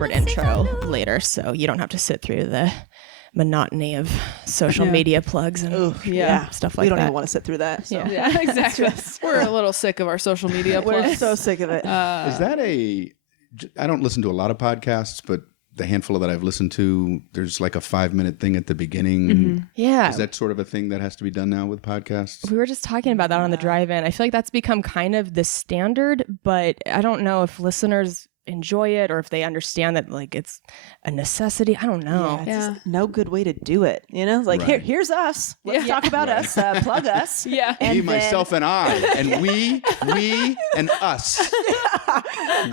separate intro later, so you don't have to sit through the monotony of social media plugs and stuff like that. We don't even want to sit through that. So. Yeah, exactly. We're a little sick of our social media plugs. We're so sick of it. Is that I don't listen to a lot of podcasts, but the handful that I've listened to, there's like a 5-minute thing at the beginning. Mm-hmm. Yeah. Is that sort of a thing that has to be done now with podcasts? We were just talking about that on the drive-in. I feel like that's become kind of the standard, but I don't know if listeners enjoy it or if they understand that like it's a necessity. I don't know. Yeah, it's just no good way to do it. You know, like here's us. Let's talk about us. Plug us. Yeah. Me, myself, and I, and we, and us.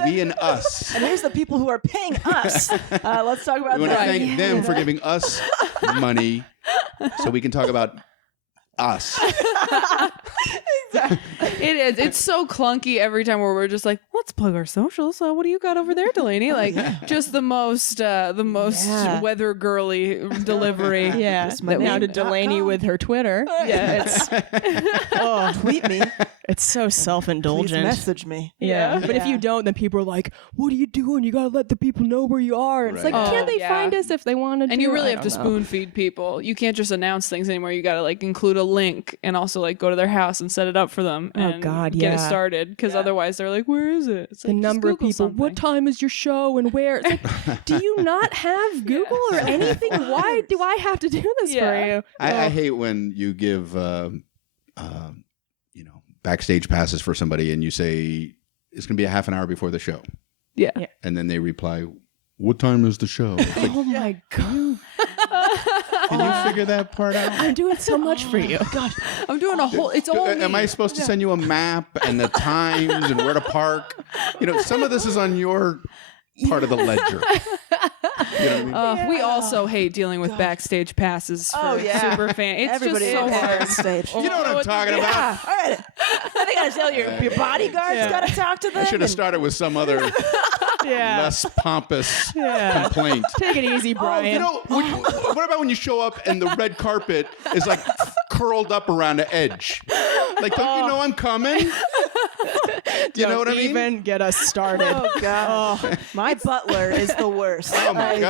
We and us. And here's the people who are paying us. Let's talk about We want to thank them for giving us money so we can talk about us. It is. It's so clunky every time where we're just like, let's plug our socials. What do you got over there, Delaney? Like just the most weather girly delivery. Yeah. Now to Delaney with her Twitter. Yeah. It's tweet me. It's so self-indulgent. Please message me. Yeah. But if you don't, then people are like, what are you doing? You got to let the people know where you are. It's like, can't they find us if they want to do it? And you really have to spoon feed people. You can't just announce things anymore. You got to like include a link and also like go to their house and set it up for them and get it started. Because otherwise they're like, where is it? It's the like, number of people, what time is your show and where? It's like, do you not have Google or anything? Why do I have to do this for you? I hate when you give, backstage passes for somebody and you say, it's going to be a half an hour before the show. Yeah. And then they reply, what time is the show? It's like, oh my God. Can you figure that part out? I'm doing so much for you. God, I'm doing a whole, it's all Am I supposed to send you a map and the times and where to park? Some of this is on your part of the ledger. You know what I mean? We also hate dealing with backstage passes for super fan. It's Everybody just so hard. backstage. You know what I'm talking about? Yeah. All right. I think I tell your bodyguard's got to talk to them. I should have started with some other less pompous complaint. Take it easy, Brian. What about when you show up and the red carpet is like curled up around the edge? Like, don't you know I'm coming? You know what I mean? Even get us started. Oh God, my butler is the worst. Oh my gosh.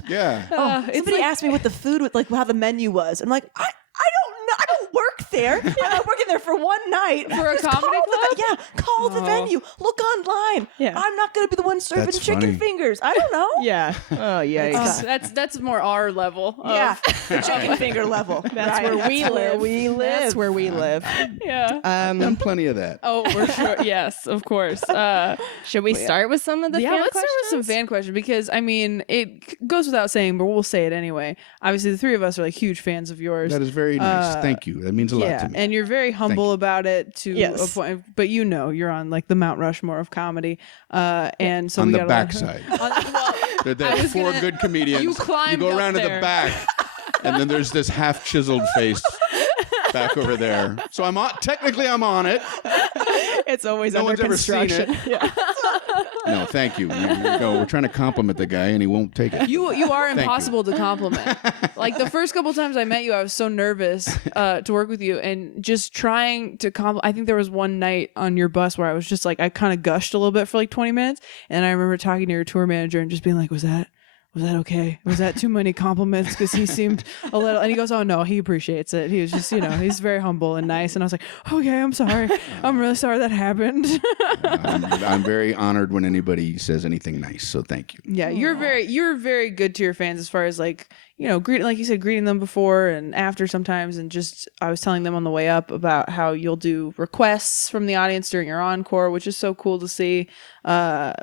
Somebody asked me what the food was like, how the menu was. I'm like, I don't know. I don't work there. I'm working there for one night for a comedy club. Call the venue. Look online. Yeah, I'm not going to be the one serving chicken fingers. I don't know. Yeah. Oh yeah. That's more our level. Chicken finger level. That's where we live. That's where we live. Yeah. I've done plenty of that. Oh, for sure. Yes, of course. Should we start with some of the fan let's questions? start with some fan questions because I mean it goes without saying, but we'll say it anyway. Obviously, the three of us are like huge fans of yours. That is very nice. Thank you. That means a lot to me. And you're very humble about it to a point, but you're on like the Mount Rushmore of comedy. And so on we the backside. There's four good comedians. You go around to the back, and then there's this half chiseled face back over there. So I'm on it. It's always no under one's construction. Ever seen it. No, thank you. We're trying to compliment the guy, and he won't take it. You are impossible to compliment. Like the first couple times I met you, I was so nervous to work with you, and just trying to compliment. I think there was one night on your bus where I was just like, I kind of gushed a little bit for like 20 minutes, and I remember talking to your tour manager and just being like, was that okay? Was that too many compliments? Because he seemed a little, and he goes, oh no, he appreciates it. He was just, he's very humble and nice. And I was like, okay, I'm sorry. I'm really sorry that happened. I'm very honored when anybody says anything nice. So thank you. Yeah, you're very good to your fans as far as like, greeting, like you said, greeting them before and after sometimes. And just, I was telling them on the way up about how you'll do requests from the audience during your encore, which is so cool to see. And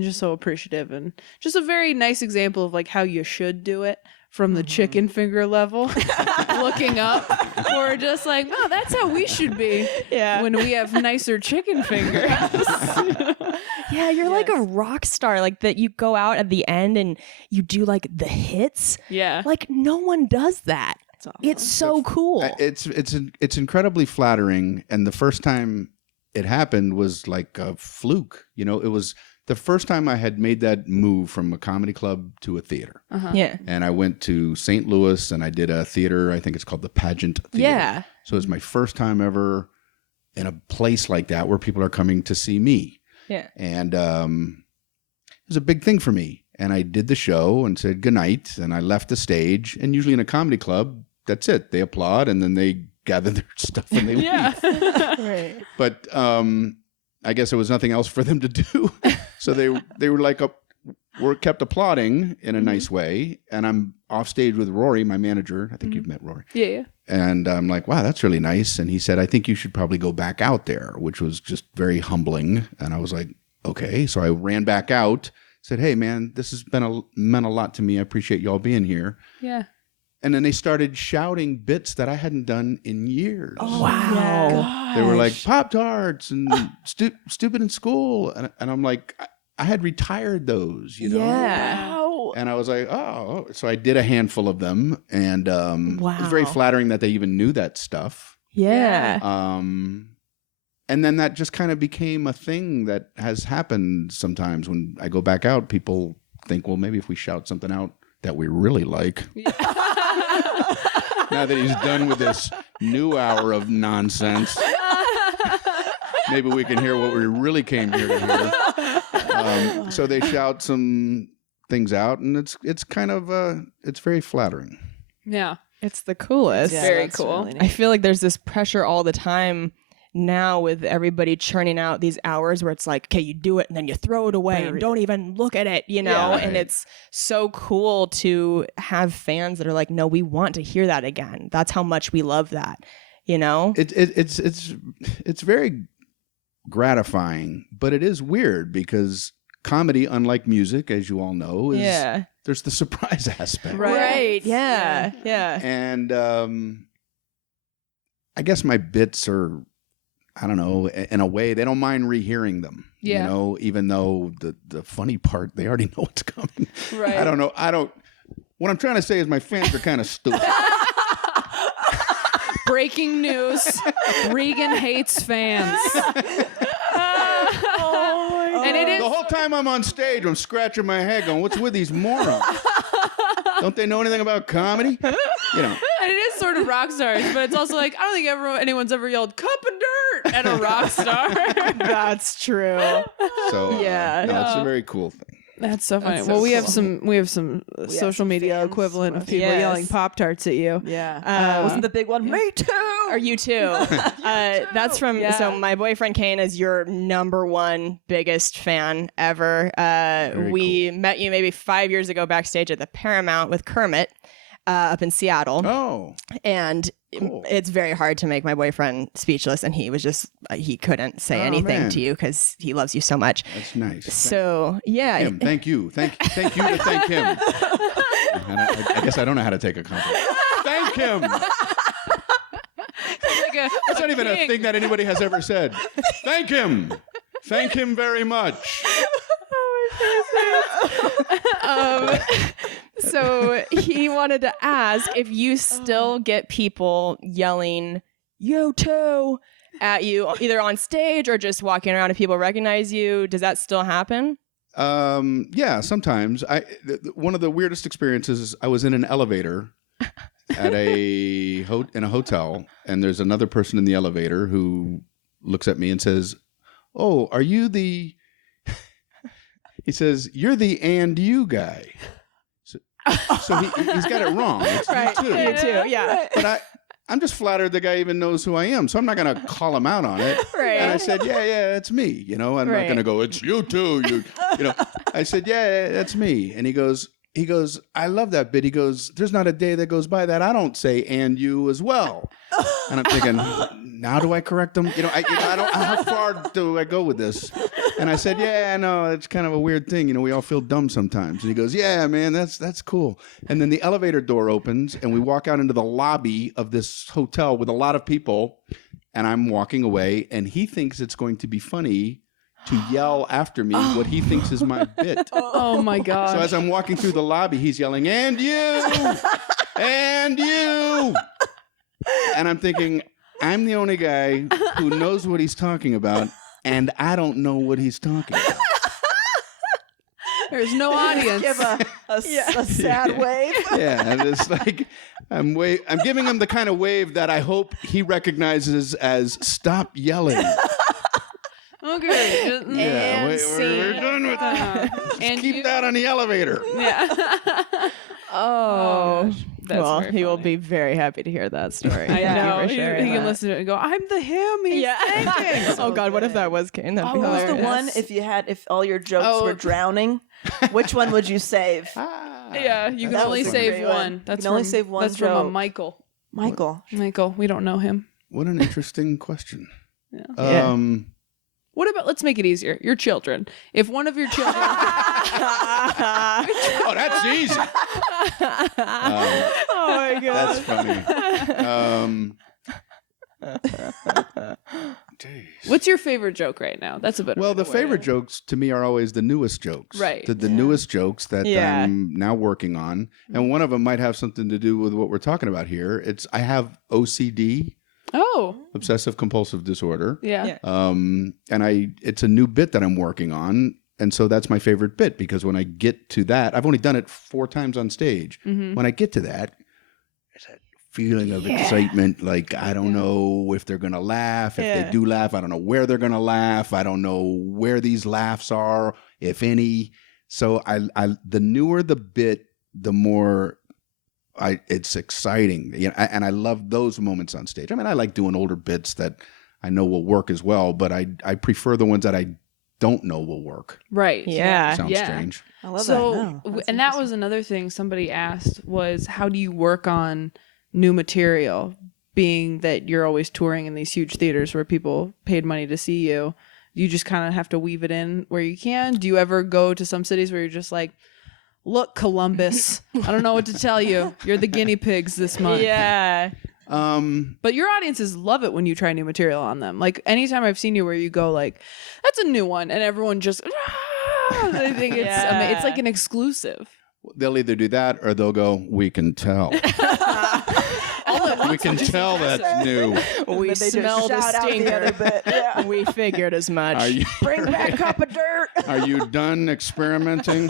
just so appreciative and just a very nice example of like how you should do it from the chicken finger level, looking up. We're just like, no, that's how we should be. Yeah. When we have nicer chicken fingers. Yeah, you're like a rock star, like that you go out at the end and you do like the hits. Yeah. Like no one does that. Awesome. It's so cool. It's incredibly flattering. And the first time it happened was like a fluke. It was the first time I had made that move from a comedy club to a theater. Yeah. And I went to St. Louis and I did a theater. I think it's called the Pageant Theater. Yeah. So it was my first time ever in a place like that where people are coming to see me. Yeah. And it was a big thing for me. And I did the show and said goodnight, and I left the stage. And usually in a comedy club, that's it. They applaud, and then they gather their stuff and they leave. Right. But I guess there was nothing else for them to do. So they were like kept applauding in a nice way. And I'm off stage with Rory, my manager. I think you've met Rory. Yeah. And I'm like, wow, that's really nice. And he said, I think you should probably go back out there, which was just very humbling. And I was like, okay. So I ran back out, said, hey, man, this has meant a lot to me. I appreciate y'all being here. Yeah. And then they started shouting bits that I hadn't done in years. Oh, Wow. They were like Pop-Tarts and Stupid in School. And I'm like, I had retired those, you know? Yeah. Wow. And I was like, oh. So I did a handful of them. And it was very Wow. flattering that they even knew that stuff. Yeah. And then that just kind of became a thing that has happened sometimes. When I go back out, people think, well, maybe if we shout something out that we really like. Now that he's done with this new hour of nonsense, maybe we can hear what we really came here to hear. So they shout some things out, and it's kind of it's very flattering. Yeah. It's the coolest. Yeah, Very that's cool. really I neat. feel like there's this pressure all the time now with everybody churning out these hours where it's like, okay, you do it and then you throw it away and don't even look at it, you know? Yeah. And it's so cool to have fans that are like, no, we want to hear that again. That's how much we love that, you know? It's very gratifying, but it is weird because comedy, unlike music, as you all know, is there's the surprise aspect. Right. Yeah. Yeah. And I guess my bits are, I don't know, in a way, they don't mind rehearing them. Yeah. You know, even though the funny part, they already know what's coming. Right. I don't know. What I'm trying to say is my fans are kind of stupid. Breaking news. Regan hates fans. And it is The whole time I'm on stage, I'm scratching my head going, what's with these morons? Don't they know anything about comedy? You know. And it is sort of rock stars, but it's also like, I don't think anyone's ever yelled cup of dirt at a rock star. That's true. So Yeah. no, it's a very cool thing. That's so funny. That's so Well, we have cool. some have social some media fans. equivalent of people Yes. yelling Pop-Tarts at you. Yeah. Wasn't the big one? Me too. Are you too? That's from, Yeah. so my boyfriend Kane is your number one biggest fan ever. We met you maybe 5 years ago backstage at the Paramount with Kermit up in Seattle. Oh, And cool. it's very hard to make my boyfriend speechless. And he was just, he couldn't say anything man. to you because he loves you so much. That's nice. So, yeah. Him. Thank you. Thank you to thank him. And I guess I don't know how to take a compliment. Thank him. That's not even a thing that anybody has ever said. Thank him. Thank him very much. So he wanted to ask if you still get people yelling, "You too," at you, either on stage or just walking around if people recognize you. Does that still happen? Yeah, sometimes. One of the weirdest experiences is I was in an elevator at in a hotel, and there's another person in the elevator who looks at me and says, "Oh, are you the?" He says, "You're the and you guy." So he's got it wrong. It's you too. You too. Yeah. But I'm just flattered the guy even knows who I am, so I'm not going to call him out on it. Right. And I said, yeah, it's me. You know, I'm not Right. going to go, it's you too. You know, I said, yeah, that's me. And he goes, I love that bit. He goes, there's not a day that goes by that I don't say and you as well. And I'm thinking, now do I correct him? You know, I don't. How far do I go with this? And I said, yeah, no, it's kind of a weird thing. You know, we all feel dumb sometimes. And he goes, yeah, man, that's cool. And then the elevator door opens, and we walk out into the lobby of this hotel with a lot of people. And I'm walking away, and he thinks it's going to be funny to yell after me what he thinks is my bit. Oh my god. So as I'm walking through the lobby, he's yelling, and you, and you. And I'm thinking, I'm the only guy who knows what he's talking about, and I don't know what he's talking about. There's no audience. Give a sad wave. Yeah, and it's like I'm giving him the kind of wave that I hope he recognizes as stop yelling. Okay. Yeah, And we're done with that. And keep that on the elevator. Yeah. Oh, gosh. That's well, very he will funny. be very happy to hear that story. I Thank you know. for He sharing can that. listen to it and go, I'm the him. He's thinking. Oh God, what if that was Kane? That'd be What was hilarious. the one if all your jokes were drowning? Which one would you save? Yeah, you can That only was a save great one. one. That's You can only from- save one That's from a joke. Michael. Michael. Michael, we don't know him. What an interesting question. Yeah. What about, let's make it easier, your children. If one of your children... Oh, that's easy. Oh my God. That's funny. Jeez. What's your favorite joke right now? That's a bit Well, the favorite jokes to me are always the newest jokes. Right. The newest jokes that Yeah. I'm now working on. And one of them might have something to do with what we're talking about here. I have OCD, Oh, obsessive compulsive disorder. yeah. Yeah. And it's a new bit that I'm working on. And so that's my favorite bit because when I get to that, I've only done it 4 times on stage. Mhm. When I get to that, there's that feeling of excitement. Like, I don't know if they're going to laugh. If they do laugh, I don't know where they're going to laugh. I don't know where these laughs are, if any. So the newer the bit, the more it's exciting. You know, and I love those moments on stage. I mean, I like doing older bits that I know will work as well, but I prefer the ones that I don't know will work. Right. Yeah. Sounds Yeah. strange. I love So, that. No, that's and that interesting. was another thing somebody asked was, how do you work on new material, being that you're always touring in these huge theaters where people paid money to see you? You just kind of have to weave it in where you can. Do you ever go to some cities where you're just like, look, Columbus, I don't know what to tell you. You're the guinea pigs this month. Yeah. But your audiences love it when you try new material on them. Like anytime I've seen you where you go like, that's a new one, and everyone just, they think it's like an exclusive. They'll either do that or they'll go, we can tell. We can tell that's new. We But they just smell the shout out the other stinker. bit. Yeah. We figured as much. Bring back cup of dirt. Are you done experimenting?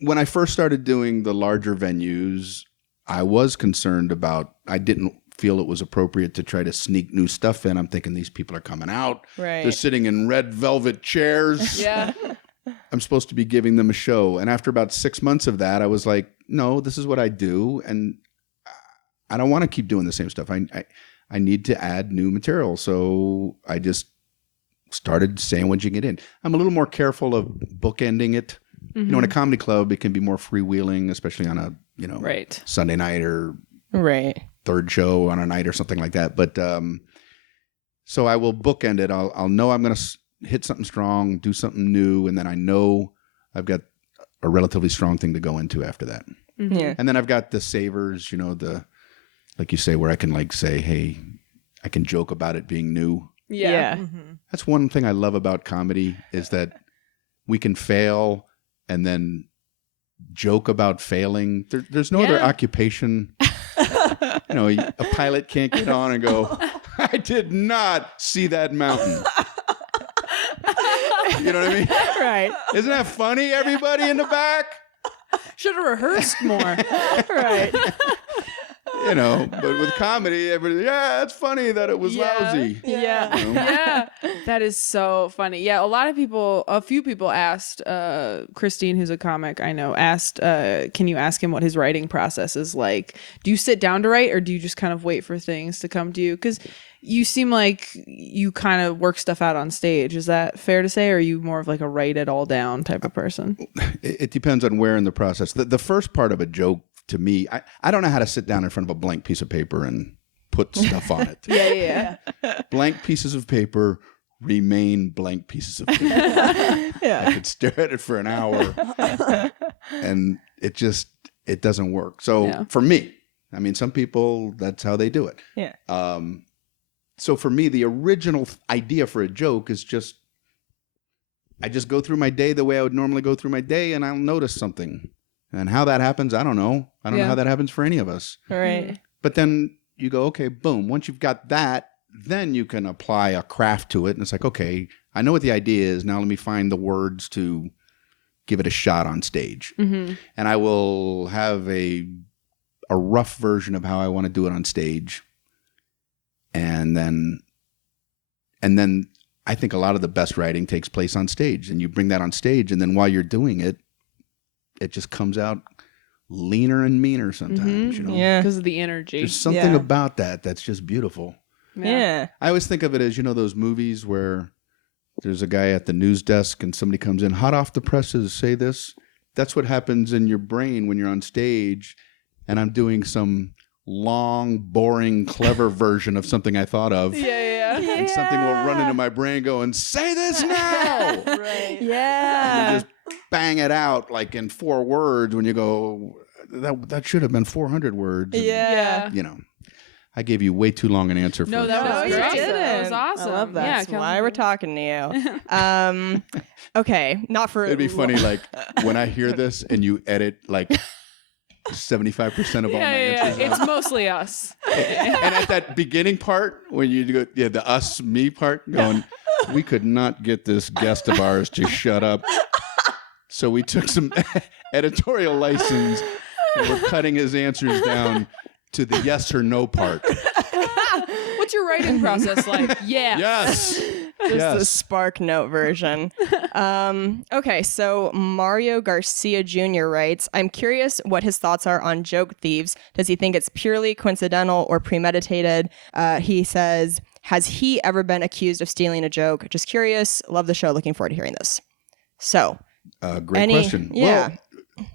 When I first started doing the larger venues, I was concerned about, I didn't feel it was appropriate to try to sneak new stuff in. I'm thinking these people are coming out. Right. They're sitting in red velvet chairs. Yeah. I'm supposed to be giving them a show. And after about 6 months of that, I was like, no, this is what I do. And I don't want to keep doing the same stuff. I need to add new material. So I just started sandwiching it in. I'm a little more careful of bookending it. You know, in a comedy club, it can be more freewheeling, especially on a, Right. Sunday night or Right. third show on a night or something like that. But so I will bookend it. I'll know I'm going to hit something strong, do something new, and then I know I've got a relatively strong thing to go into after that. Yeah. And then I've got the savers, like you say, where I can like say, hey, I can joke about it being new. Yeah. That's one thing I love about comedy is that we can fail and then joke about failing. There's no other occupation. A pilot can't get on and go, I did not see that mountain. You know what I mean? Right. Isn't that funny, everybody in the back? Should have rehearsed more. Right. But with comedy, everybody, it's funny that it was lousy. Yeah. Yeah. That is so funny. Yeah. A few people asked, Christine, who's a comic I know, asked, can you ask him what his writing process is like? Do you sit down to write or do you just kind of wait for things to come to you? Because you seem like you kind of work stuff out on stage. Is that fair to say? Or are you more of like a write it all down type of person? It depends on where in the process. The first part of a joke, to me, I don't know how to sit down in front of a blank piece of paper and put stuff on it. Yeah. Blank pieces of paper remain blank pieces of paper. Yeah. I could stare at it for an hour and it doesn't work. So for me, I mean, some people, that's how they do it. Yeah. So for me, the original idea for a joke is I just go through my day the way I would normally go through my day and I'll notice something. And how that happens, I don't know. I don't know how that happens for any of us. Right. But then you go, okay, boom. Once you've got that, then you can apply a craft to it. And it's like, okay, I know what the idea is. Now let me find the words to give it a shot on stage. Mm-hmm. And I will have a rough version of how I want to do it on stage. And then I think a lot of the best writing takes place on stage, and you bring that on stage, and then while you're doing it, it just comes out leaner and meaner sometimes, you know? Yeah. Because of the energy. There's something Yeah. about that that's just beautiful. Yeah. I always think of it as, you know, those movies where there's a guy at the news desk and somebody comes in, hot off the presses, say this. That's what happens in your brain when you're on stage, and I'm doing some long, boring, clever version of something I thought of. Yeah. And something will run into my brain going, say this now! Right. Yeah. And you just bang it out like in 4 words when you go, that should have been 400 words. And, Yeah. you know, I gave you way too long an answer for No, that No, was you great. didn't. That was awesome. I love that. Yeah, That's why we're talking to you. Okay, not for. It'd be funny, like, when I hear this and you edit like 75% of all my answers. It's mostly us. And at that beginning part, when you go, the us, me part, going, we could not get this guest of ours to shut up. So we took some editorial license and we're cutting his answers down to the yes or no part. What's your writing process like? Yeah. Yes. Just the Yes. Spark Note version. Okay, so Mario Garcia Jr. writes, I'm curious what his thoughts are on joke thieves. Does he think it's purely coincidental or premeditated? He says, has he ever been accused of stealing a joke? Just curious. Love the show. Looking forward to hearing this. So, Great question. Yeah. Well,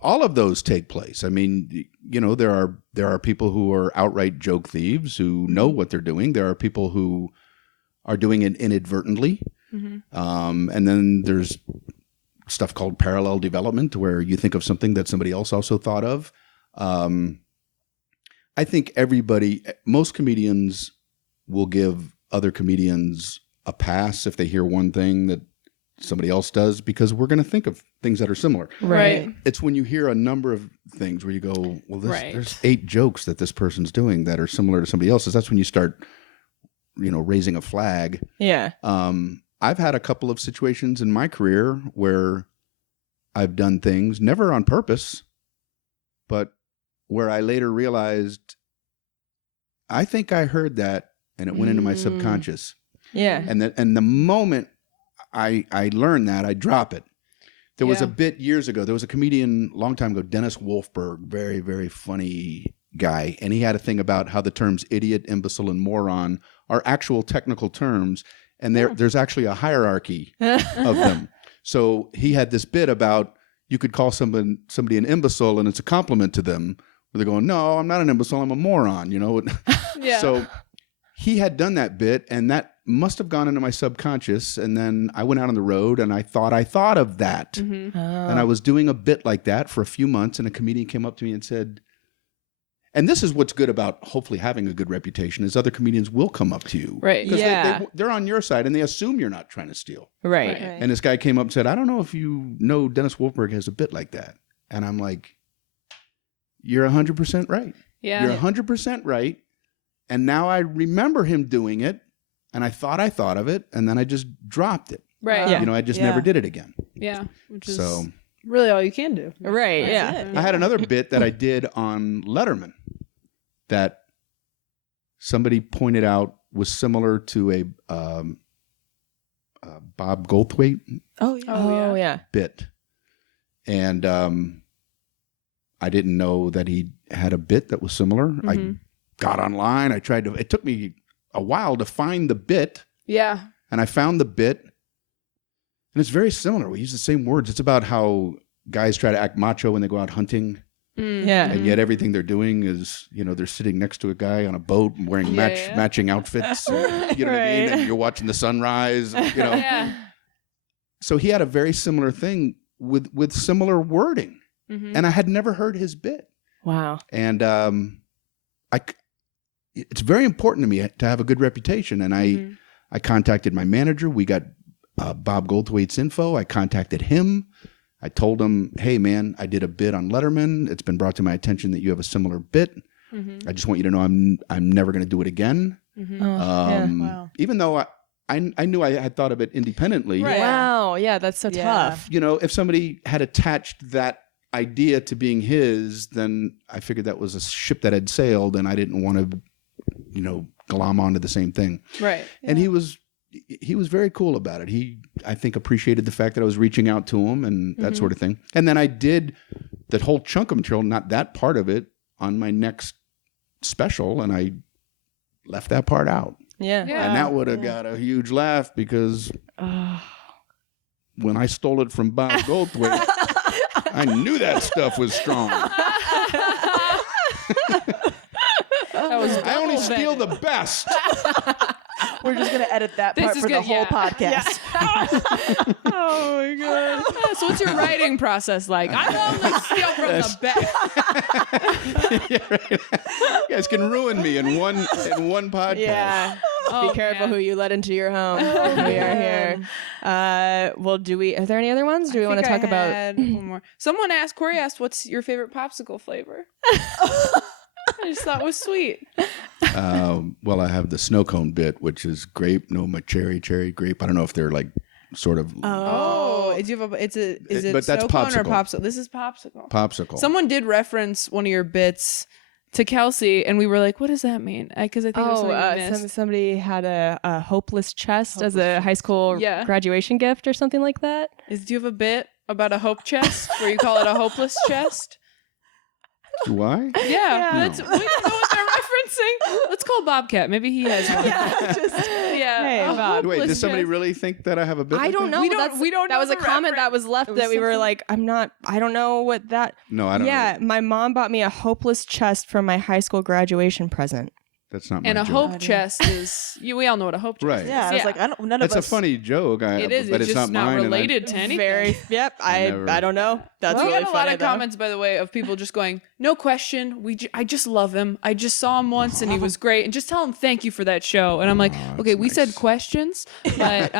all of those take place. I mean, you know, there are people who are outright joke thieves who know what they're doing. There are people who are doing it inadvertently. And then there's stuff called parallel development where you think of something that somebody else also thought of. I think most comedians will give other comedians a pass if they hear one thing that somebody else does, because we're going to think of things that are similar. Right. It's when you hear a number of things where you go, well, Right. there's 8 jokes that this person's doing that are similar to somebody else's. That's when you start, you know, raising a flag. yeah. I've had a couple of situations in my career where I've done things, never on purpose, but where I later realized, I think I heard that and it went into my subconscious. Yeah. And the moment I learned that, I drop it. There was a bit years ago. There was a comedian a long time ago, Dennis Wolfberg, very, very funny guy. And he had a thing about how the terms idiot, imbecile, and moron are actual technical terms. And there's actually a hierarchy of them. So he had this bit about you could call somebody an imbecile and it's a compliment to them. Where they're going, no, I'm not an imbecile, I'm a moron, you know? Yeah. So he had done that bit, and that must have gone into my subconscious. And then I went out on the road, and I thought of that. Mm-hmm. And I was doing a bit like that for a few months, and a comedian came up to me and said, and this is what's good about hopefully having a good reputation, is other comedians will come up to you. Right. Because Yeah. they're on your side, and they assume you're not trying to steal. Right. Right. And this guy came up and said, I don't know if you know Dennis Wolfberg has a bit like that. And I'm like, you're 100% right. Yeah. You're 100% right. And now I remember him doing it, and I thought of it, and then I just dropped it. Right. Yeah. You know, I just Yeah. never did it again. Yeah. Which is So really all you can do. Right. Yeah. it. I had another bit that I did on Letterman that somebody pointed out was similar to a Bob Goldthwait Oh yeah. Oh, yeah. bit. And I didn't know that he had a bit that was similar. I got online. It took me a while to find the bit, Yeah. and I found the bit, and it's very similar. We use the same words. It's about how guys try to act macho when they go out hunting, Yeah. and yet everything they're doing is, you know, they're sitting next to a guy on a boat and wearing Yeah. matching outfits. And, you know what I mean? Right. And you're watching the sunrise, and, you know. Yeah. So he had a very similar thing with similar wording, Mm-hmm. and I had never heard his bit. Wow. And it's very important to me to have a good reputation. And I contacted my manager. We got Bob Goldthwait's info. I contacted him. I told him, hey, man, I did a bit on Letterman. It's been brought to my attention that you have a similar bit. I just want you to know I'm never going to do it again. Oh, yeah. Wow. Even though I knew I had thought of it independently. Right. Wow. Yeah, that's so Yeah. tough. You know, if somebody had attached that idea to being his, then I figured that was a ship that had sailed, and I didn't want to, you know, glom onto the same thing. Right. And he was he was very cool about it. He, I think, appreciated the fact that I was reaching out to him and that sort of thing. And then I did that whole chunk of material, not that part of it, on my next special, and I left that part out. Yeah. And that would have got a huge laugh because when I stole it from Bob Goldthwait, I knew that stuff was strong. I only steal the best. We're just gonna edit that part for the whole podcast. Oh my god! So what's your writing process like? I only steal from the best. Yeah, right. You guys can ruin me in one podcast. Yeah. Be careful who you let into your home. We are here. Well, are there any other ones? Do we want to talk about one more? Corey asked, what's your favorite popsicle flavor? I just thought it was sweet. Well, I have the snow cone bit, which is grape, cherry, grape. I don't know if they're like sort of. Oh, is it but that's snow cone or popsicle. popsicle? This is popsicle. Popsicle. Someone did reference one of your bits to Kelsey, and we were like, what does that mean? Because I think it was something we missed. Somebody had a hopeless chest as a high school graduation gift or something like that. Do you have a bit about a hope chest where you call it a hopeless chest? Do I? Yeah. We don't know what they're referencing. Let's call Bobcat. Maybe he has one. Hey, Bob. Wait, does somebody really think that I have a bit? I don't know. We don't That know was a the comment that reference. was left that we were like, I don't know what that. No, I don't know. Yeah, my mom bought me a hopeless chest for my high school graduation present. That's not my And a joke. hope chest is, we all know what a hope chest Right. is. Yeah, I was like, none of That's us. a funny joke. It is. But It's it's just not mine. related to anything. I don't know. That's We really got a funny lot of though. comments, by the way, of people just going, no question. I just love him. I just saw him once and he was great. And just tell him thank you for that show. And I'm like, okay, we said questions, but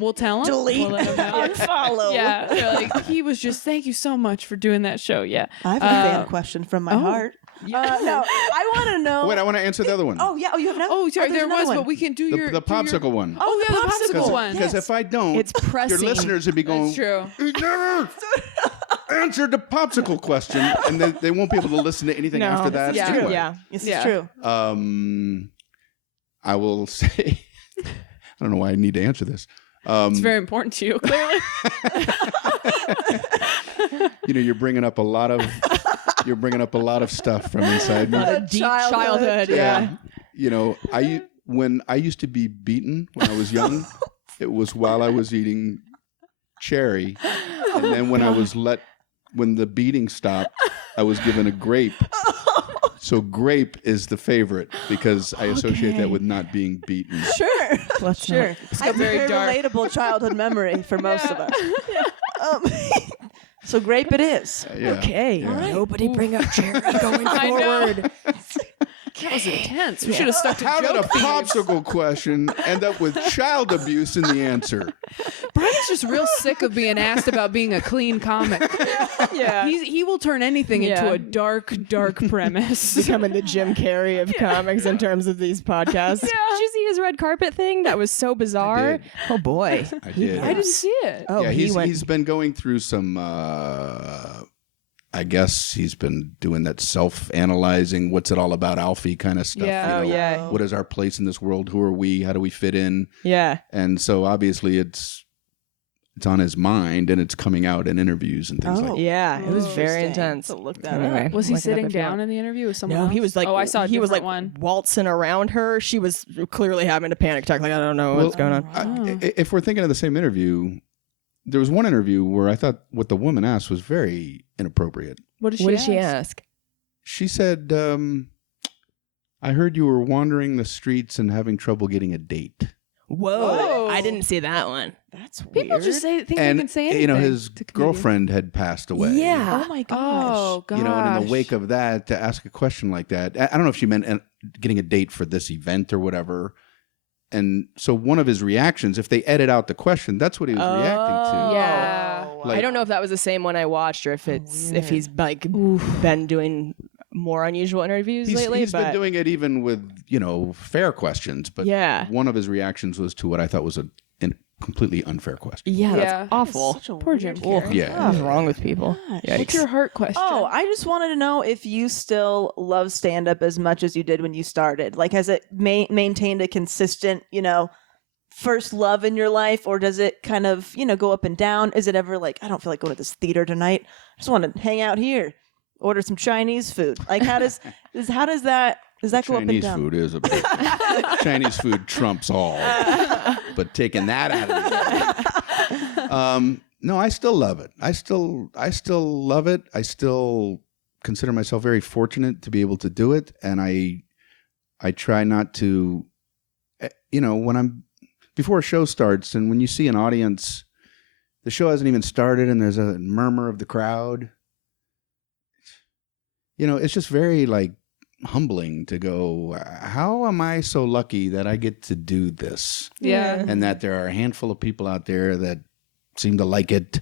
we'll tell him. Delete. We'll let him know. Unfollow. Yeah, they're like, he was just thank you so much for doing that show. Yeah, I have a fan question from my heart. No, I want to know. Wait, I want to answer the other one. Oh yeah. Oh, you have another. Oh, sorry, there's there another was, one. but we can do the your popsicle one. Oh, yeah, the popsicle one. Because if I don't, It's pressing. your listeners would be going, That's true. "He never answered the popsicle question," and they won't be able to listen to anything after that. yeah. anyway. Yeah. This Yeah. is true. I will say, I don't know why I need to answer this. It's very important to you, clearly. You're bringing up a lot of stuff from inside me. Deep childhood. Yeah. When I used to be beaten when I was young, it was while I was eating cherry, and then when the beating stopped, I was given a grape. So grape is the favorite because I associate that with not being beaten. Sure. Sure. It's I have a very very dark. relatable childhood memory for most of us. So grape it is. Yeah. Okay. Yeah. All right. Nobody bring up cherry going I know. forward. That was intense. We should have stuck to How did a joke thieves. popsicle question end up with child abuse in the answer? Brian's just real sick of being asked about being a clean comic. Yeah. He will turn anything into a dark premise. Becoming the Jim Carrey of comics in terms of these podcasts. Did you see his red carpet thing? That was so bizarre. did. Oh boy. I did. I didn't see it. Oh, Yeah, he went. he's been going through some. I guess he's been doing that self-analyzing. What's it all about, Alfie kind of stuff. Yeah. Oh, yeah. What is our place in this world? Who are we? How do we fit in? Yeah. And so obviously it's on his mind, and it's coming out in interviews and things like that. Yeah. It was very Interesting. intense. So look that Anyway. up. Was he Look it up sitting if you down want. in the interview with someone No, else? he was like, oh, I saw a he was like different one. waltzing around her. She was clearly having a panic attack. Like, I don't know what's going on. If we're thinking of the same interview, there was one interview where I thought what the woman asked was very inappropriate. What did She ask? She said, I heard you were wandering the streets and having trouble getting a date. Whoa. I didn't see that one. That's weird. People just think they And, can say anything. his to comedians. girlfriend had passed away. Yeah. Oh my gosh. Oh, gosh. And in the wake of that, to ask a question like that, I don't know if she meant getting a date for this event or whatever. And so one of his reactions, if they edit out the question, that's what he was reacting to. Yeah. Like- I don't know if that was the same one I watched or if if he's like been doing more unusual interviews lately. He's but been doing it even with, fair questions. But Yeah. one of his reactions was to what I thought was a completely unfair question. yeah, Yeah. that's awful. Such a Poor weird Jim character. Carrey. Yeah. What's wrong with people? Gosh. Yikes. What's your heart question? Oh, I just wanted to know if you still love stand-up as much as you did when you started. Like, has it maintained a consistent, first love in your life, or does it kind of, go up and down? Is it ever like, I don't feel like going to this theater tonight. I just want to hang out here, order some Chinese food. Like, how does that go up and Chinese down? food is a big Chinese food trumps all. But taking that out of it. No, I still love it. I still love it. I still consider myself very fortunate to be able to do it, and I try not to, when I'm before a show starts, and when you see an audience, the show hasn't even started, and there's a murmur of the crowd. It's just very like humbling to go, how am I so lucky that I get to do this? Yeah. And that there are a handful of people out there that seem to like it.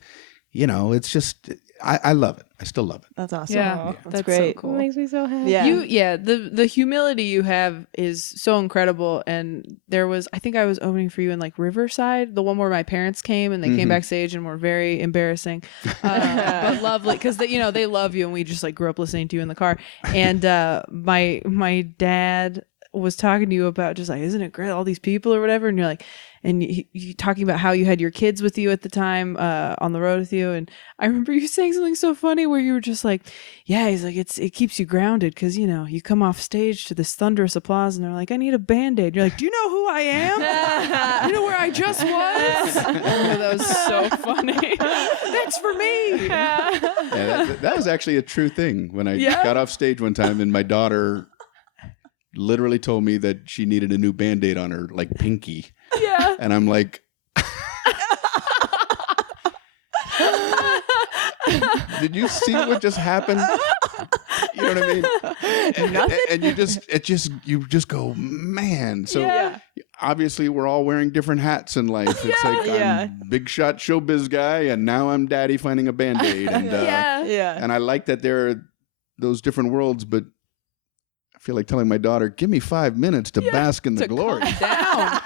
It's just, I love it. I still love it. That's awesome. Yeah, that's great. So cool. It makes me so happy. Yeah. The humility you have is so incredible. And I think I was opening for you in like Riverside, the one where my parents came and they came backstage and were very embarrassing, but lovely because they love you, and we just like grew up listening to you in the car. And my dad was talking to you about just like, isn't it great, all these people or whatever, and you're like, and you talking about how you had your kids with you at the time on the road with you. And I remember you saying something so funny where you were just like, yeah, he's like, it keeps you grounded because, you come off stage to this thunderous applause and they're like, I need a Band-Aid. You're like, do you know who I am? You know where I just was? That was so funny. That's for me. Yeah, that was actually a true thing. When I got off stage one time and my daughter literally told me that she needed a new Band-Aid on her, like, pinky. Yeah. And I'm like, did you see what just happened? You know what I mean? And you just go, man. So obviously we're all wearing different hats in life. It's like I'm big shot showbiz guy, and now I'm daddy finding a Band-Aid. And and I like that there are those different worlds, but I feel like telling my daughter, give me 5 minutes to bask in the glory. Calm down.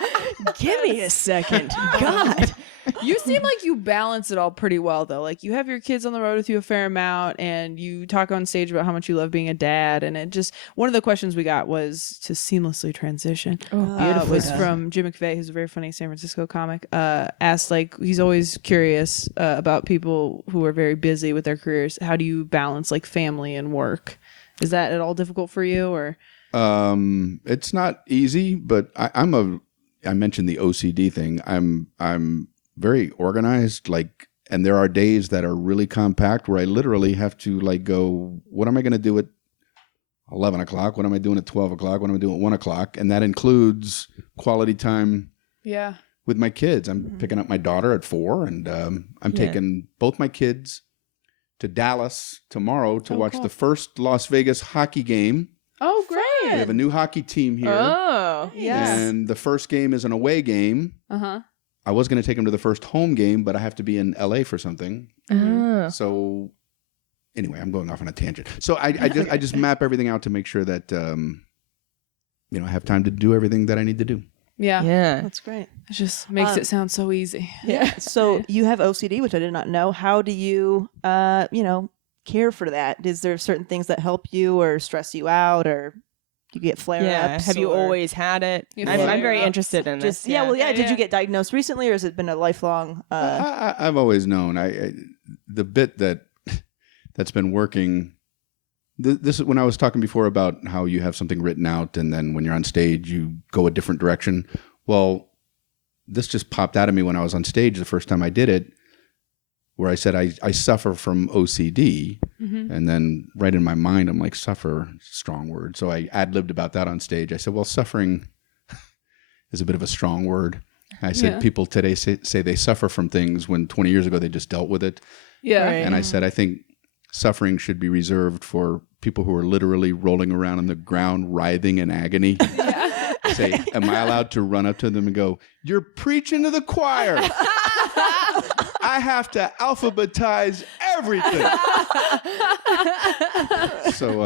Give me a second. God. You seem like you balance it all pretty well, though. Like, you have your kids on the road with you a fair amount, and you talk on stage about how much you love being a dad. And it just, one of the questions we got was to seamlessly transition. Was from Jim McVeigh, who's a very funny San Francisco comic. Asked, like, he's always curious about people who are very busy with their careers. How do you balance, like, family and work? Is that at all difficult for you, or? It's not easy, but I mentioned the OCD thing. I'm very organized, like, and there are days that are really compact where I literally have to like go, what am I going to do at 11 o'clock? What am I doing at 12 o'clock? What am I doing at 1 o'clock? And that includes quality time with my kids. I'm picking up my daughter at 4, and I'm taking both my kids to Dallas tomorrow to watch the first Las Vegas hockey game. Oh, great. We have a new hockey team here. Oh, yes. And the first game is an away game. Uh-huh. I was going to take them to the first home game, but I have to be in LA for something. Oh. So anyway, I'm going off on a tangent. So I just map everything out to make sure that, I have time to do everything that I need to do. Yeah. That's great. It just makes it sound so easy. Yeah. So you have OCD, which I did not know. How do you, care for that? Is there certain things that help you or stress you out, or you get flare-ups? Have you always had it? I'm very interested in this. Did you get diagnosed recently, or has it been a lifelong? I've always known. The bit that's been working. This is when I was talking before about how you have something written out, and then when you're on stage, you go a different direction. Well, this just popped out of me when I was on stage the first time I did it, where I said I suffer from OCD, and then right in my mind I'm like, suffer, strong word. So I ad-libbed about that on stage. I said, well, suffering is a bit of a strong word. I said people today say they suffer from things when 20 years ago they just dealt with it. Yeah. Right. And I said, I think suffering should be reserved for people who are literally rolling around on the ground, writhing in agony. Say, am I allowed to run up to them and go, you're preaching to the choir. I have to alphabetize everything. So,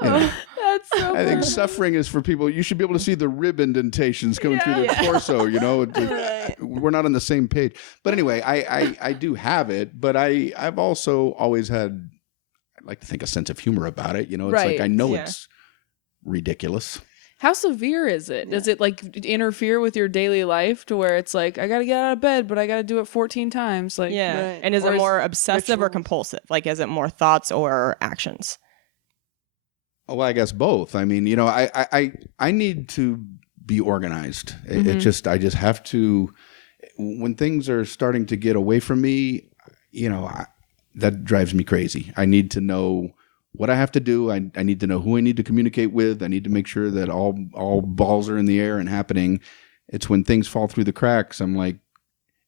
That's so I think suffering is for people. You should be able to see the rib indentations coming through their torso. We're not on the same page. But anyway, I do have it, but I've also always had, I like to think, a sense of humor about it. It's like I know it's ridiculous. How severe is it? Does it like interfere with your daily life to where it's like I got to get out of bed, but I got to do it 14 times? Like, Yeah. Right. And is Or it is more obsessive or rituals. compulsive? Like, is it more thoughts or actions? Well, I guess both. I mean, I need to be organized. It just I just have to. When things are starting to get away from me, that drives me crazy. I need to know what I have to do. I need to know who I need to communicate with. I need to make sure that all balls are in the air and happening. It's when things fall through the cracks. I'm like,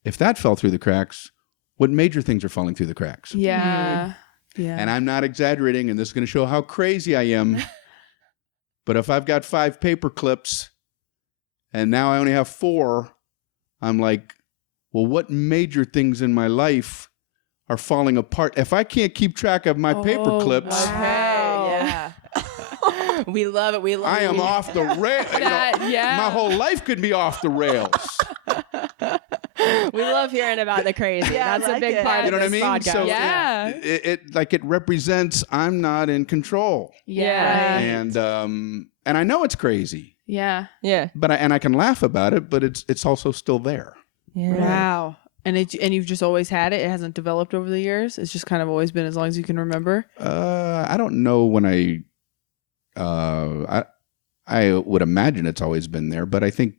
if that fell through the cracks, what major things are falling through the cracks? yeah. Yeah. And I'm not exaggerating, and this is going to show how crazy I am. But if I've got 5 paper clips and now I only have 4, I'm like, well, what major things in my life are falling apart? If I can't keep track of my paper clips, Wow. Yeah. We love it. We love I it. am off the rails. My whole life could be off the rails. We love hearing about the crazy. Yeah, I That's a like big it. part You know of what I this mean? podcast. So Yeah. it represents I'm not in control, Yeah. and I know it's crazy, Yeah. Yeah. but I can laugh about it, but it's also still there. Yeah. Wow. And you've just always had it. It hasn't developed over the years. It's just kind of always been as long as you can remember. I don't know when I would imagine it's always been there, but I think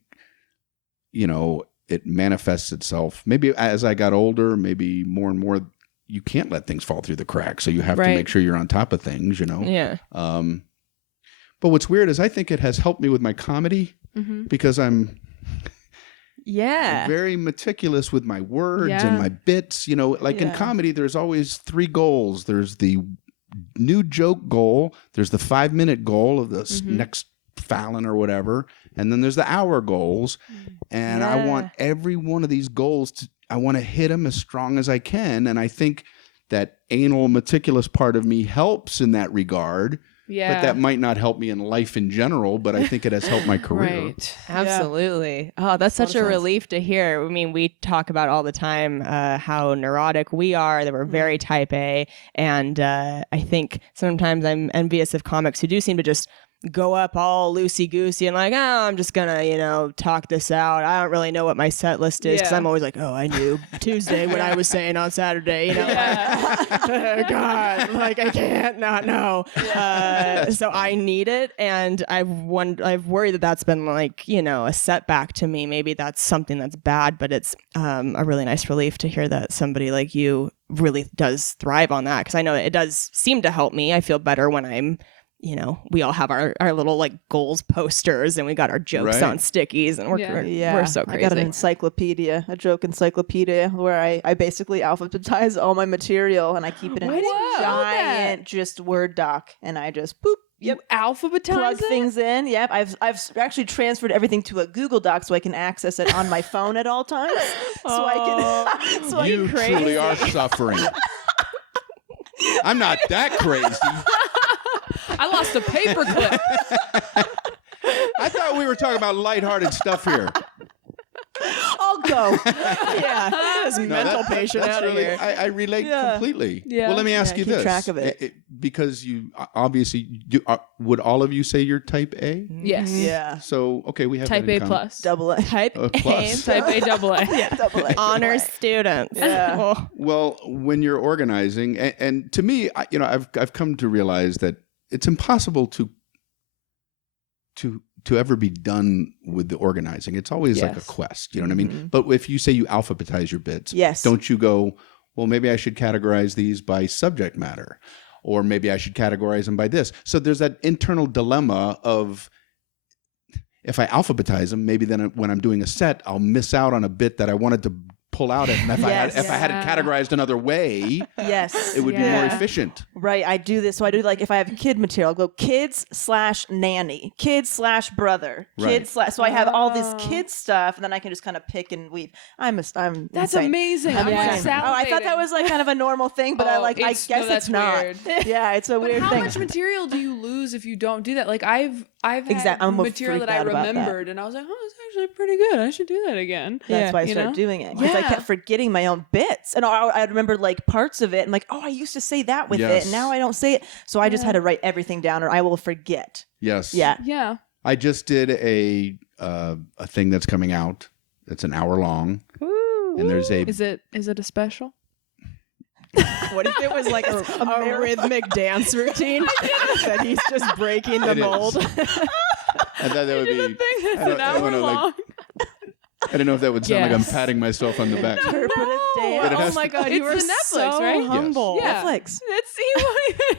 it manifests itself maybe as I got older, maybe more and more. You can't let things fall through the cracks, so you have to Right. make sure you're on top of things. Yeah. But what's weird is I think it has helped me with my comedy Mm-hmm. because I'm Yeah. very meticulous with my words Yeah. and my bits. Like in Yeah. comedy, there's always 3 goals. There's the new joke goal. There's the 5-minute goal of the next Fallon or whatever. And then there's the hour goals. And I want every one of these goals I want to hit them as strong as I can. And I think that anal meticulous part of me helps in that regard. Yeah. But that might not help me in life in general, but I think it has helped my career. Right. Absolutely. Oh, that's such a sense. relief to hear. I mean, we talk about all the time how neurotic we are, that we're very type A. And I think sometimes I'm envious of comics who do seem to just go up all loosey-goosey and like, I'm just going to, talk this out. I don't really know what my set list is because Yeah. I'm always like, I knew Tuesday what I was saying on Saturday, Yeah. oh, God, like I can't not know. So I need it. And I've worried that that's been like, a setback to me. Maybe that's something that's bad, but it's a really nice relief to hear that somebody like you really does thrive on that. Cause I know it does seem to help me. I feel better when I'm, we all have our little like goals posters and we got our jokes Right. on stickies and we're so crazy. I got an encyclopedia, a joke encyclopedia, where I basically alphabetize all my material and I keep it in Why this didn't you know giant just Word doc, and I just boop. You alphabetize Plug it? things in. Yep, I've actually transferred everything to a Google Doc so I can access it on my phone at all times. So I can. So You I can truly are suffering. I'm not that crazy. I lost a paperclip. I thought we were talking about lighthearted stuff here. I'll go. yeah, this No, mental patient that's out of really, here. I relate Yeah. completely. Yeah. Well, let me ask you keep this. track of it. Because you obviously do. Would all of you say you're type A? Yes. Yeah. So, okay, we have Type that in A common. plus. Double A. Type A, plus. Type A double A. Double A. honor students. Yeah. Oh, Well, when you're organizing, and to me, I've come to realize that it's impossible to ever be done with the organizing. It's always like a Yes. quest. You know what I mean? But if you say you alphabetize your bits, Yes. don't you go, well, maybe I should categorize these by subject matter, or maybe I should categorize them by this. So there's that internal dilemma of, if I alphabetize them, maybe then when I'm doing a set, I'll miss out on a bit that I wanted to pull out it. And if Yes. I had it categorized another way, Yes. it would be more Yeah. efficient. Right, I do this. So I do, like, if I have kid material, I'll go kids/nanny, kids/brother, Right. kids/. So I have all this Oh. kid stuff, and then I can just kind of pick and weave. I'm That's insane. amazing. I'm I'm like insane. Oh, I thought that was like kind of a normal thing, but I guess that's it's not. weird. Yeah, it's a But weird how thing. much material do you lose if you don't do that? Like I've had I'm material that freaked I out about that. remembered, and I was like, oh, it's actually pretty good. I should do that again. That's why I you started know? doing it, because I Yeah. kept forgetting my own bits, and I remember like parts of it, and like, oh, I used to say that with it, Yes. and now I don't say it. So I just had to write everything down, or I will forget. Yes. Yeah. Yeah. I just did a thing that's coming out. That's an hour long, and there's a. Is it a special? What if it was like a rhythmic dance routine that he's just breaking the It is. mold? I thought that would be. Thing that's I don't- an I hour wanna, like, long. I don't know if that would sound like I'm Yes. patting myself on the back. Interpretive dance. But it Oh has my to- God, It's you were the Netflix, so right? humble. Yeah. Netflix.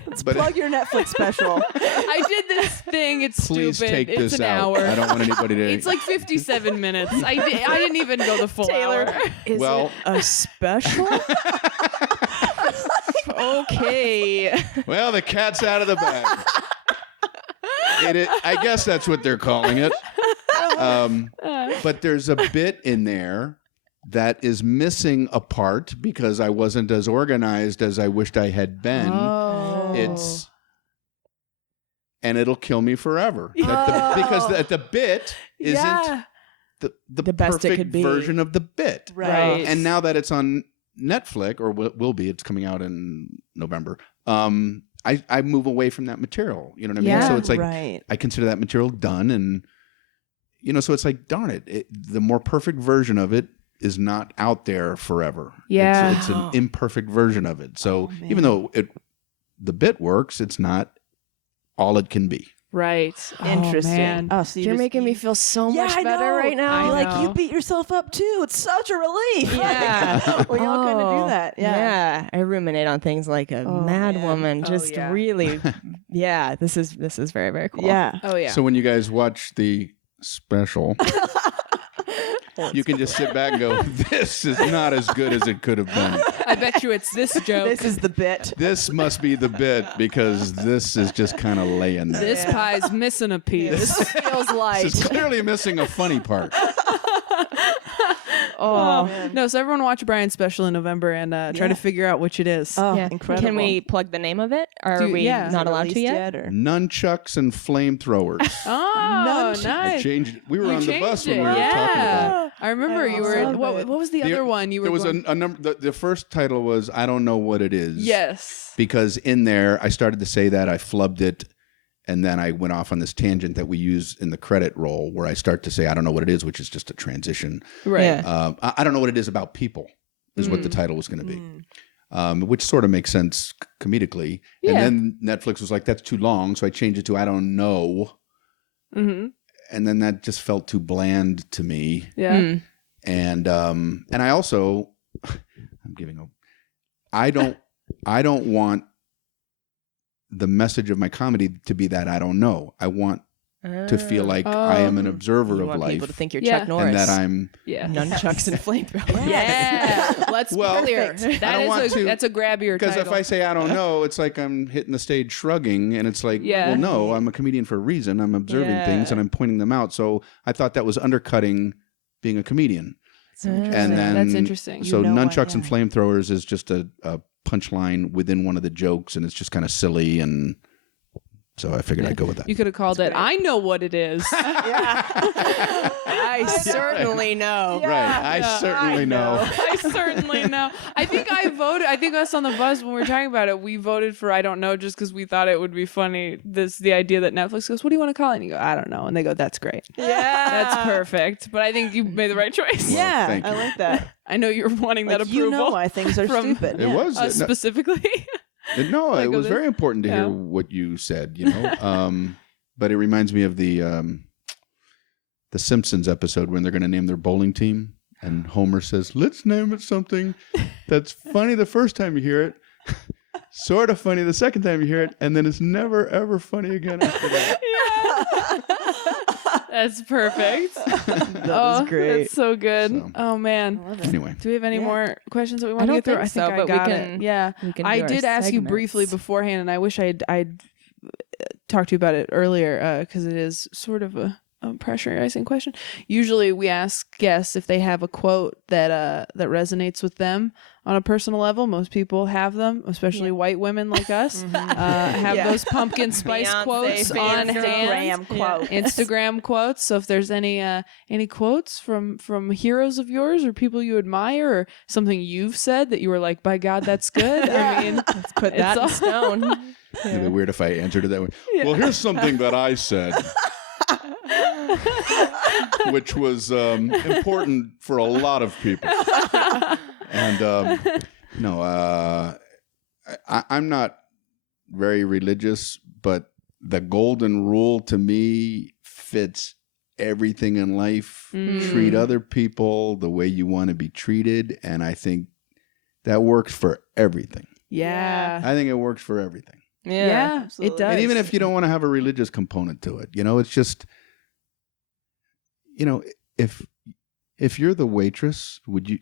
Let's But Plug your Netflix special. I did this thing. It's please stupid. take It's this an out. hour. I don't want anybody to. It's like 57 minutes. I didn't even go the full Taylor, hour. is Well- it a special? Okay. Well, the cat's out of the bag. I guess that's what they're calling it. But there's a bit in there that is missing a part because I wasn't as organized as I wished I had been. It's and it'll kill me forever. Because the bit isn't the best it perfect could be. version of the bit. Right. And now that it's on Netflix, or will be, it's coming out in November. I move away from that material. You know what I mean? Yeah. So it's like Right. I consider that material done, and so it's like, darn it, the more perfect version of it is not out there forever. Yeah. It's an imperfect version of it. So Oh, even though the bit works, it's not all it can be. Right. Interesting. Oh, man. Oh, so You're making me feel so Yeah, much I better know. right now. I Like know. you beat yourself up too. It's such a relief. Yeah. we all kind of do that. Yeah. I ruminate on things like a Oh, mad man. woman. Oh, Just yeah. really, yeah. This is very, very cool. Yeah. Oh yeah. So when you guys watch the special, you can just sit back and go, this is not as good as it could have been. I bet you it's this joke. This is the bit. This must be the bit because this is just kind of laying there. This pie's missing a piece. This feels light. This is clearly missing a funny part. Oh, man. no! So everyone watch Brian's special in November and try to figure out which it is. Oh, Yeah. incredible. Can we plug the name of it? Or are Do- we yeah. not allowed to Released yet? or? Nunchucks and Flamethrowers. Oh, Nunchucks. I nice. changed it. We were You on the bus changed when it. we were talking about it. I remember I you were. love What it. was the other one? You were. There was going, a number. The first title was I don't know what it is. Yes. Because in there, I started to say that I flubbed it, and then I went off on this tangent that we use in the credit roll, where I start to say I don't know what it is, which is just a transition. Right. Yeah. I don't know what it is about people, is what the title was going to be, which sort of makes sense comedically. Yeah. And then Netflix was like, that's too long, so I changed it to I don't know, Mm-hmm. and then that just felt too bland to me. Yeah. Mm. And I also, I'm giving a, I don't want the message of my comedy to be that I don't know. I want to feel like I am an observer You of want life, people to think you're Yeah. Chuck Norris. and that I'm. Yeah. Nunchucks and Flamethrowers. Yeah. Let's Well, be clear. perfect. That I don't is want a to- that's a grabbier Because title. if I say I don't know, it's like I'm hitting the stage shrugging, and it's like, Yeah. well, no, I'm a comedian for a reason. I'm observing things and I'm pointing them out. So I thought that was undercutting being a comedian. And then That's interesting. So You know Nunchucks and yeah. Flamethrowers is just a punchline within one of the jokes, and it's just kind of silly, and so I figured I'd go with that. You could have called it. I know what it is. I certainly know. Right. I certainly know. I certainly know. I think I voted. I think us on the bus when we were talking about it, we voted for I don't know just because we thought it would be funny. The idea that Netflix goes, what do you want to call it? And you go, I don't know. And they go, that's great. Yeah. That's perfect. But I think you made the right choice. Yeah, thank I you. like that. I know you're wanting that Like, approval. you know why things are from- stupid. It Yeah. was Us no, specifically. it was this- very important to hear Yeah. what you said. But it reminds me of the Simpsons episode when they're going to name their bowling team, and Homer says, "Let's name it something that's funny the first time you hear it." Sort of funny the second time you hear it, and then it's never ever funny again after that. That's perfect. That is great. That's so good. So. Oh man. Anyway, Do we have any Yeah. more questions that we I want to don't get through? think so, I but we got can- it. Yeah. we can I do our did ask you segments. briefly beforehand, and I wish I'd talked to you about it earlier because it is sort of a pressurizing question. Usually, we ask guests if they have a quote that resonates with them on a personal level. Most people have them, especially white women like us. Have Yeah. those pumpkin spice Beyonce quotes on fangirl. hand. Instagram quote. Instagram quotes. So if there's any quotes from heroes of yours or people you admire or something you've said that you were like, by God, that's good. I mean, Let's put It's that all- in stone. it'd be weird if I answered it that way. Well, here's something that I said. which was important for a lot of people. And no, I'm not very religious, but the golden rule to me fits everything in life. Treat other people the way you want to be treated, and I think that works for everything. Yeah. I think it works for everything. Yeah, it absolutely. does. And even if you don't want to have a religious component to it, it's just, if you're the waitress, would you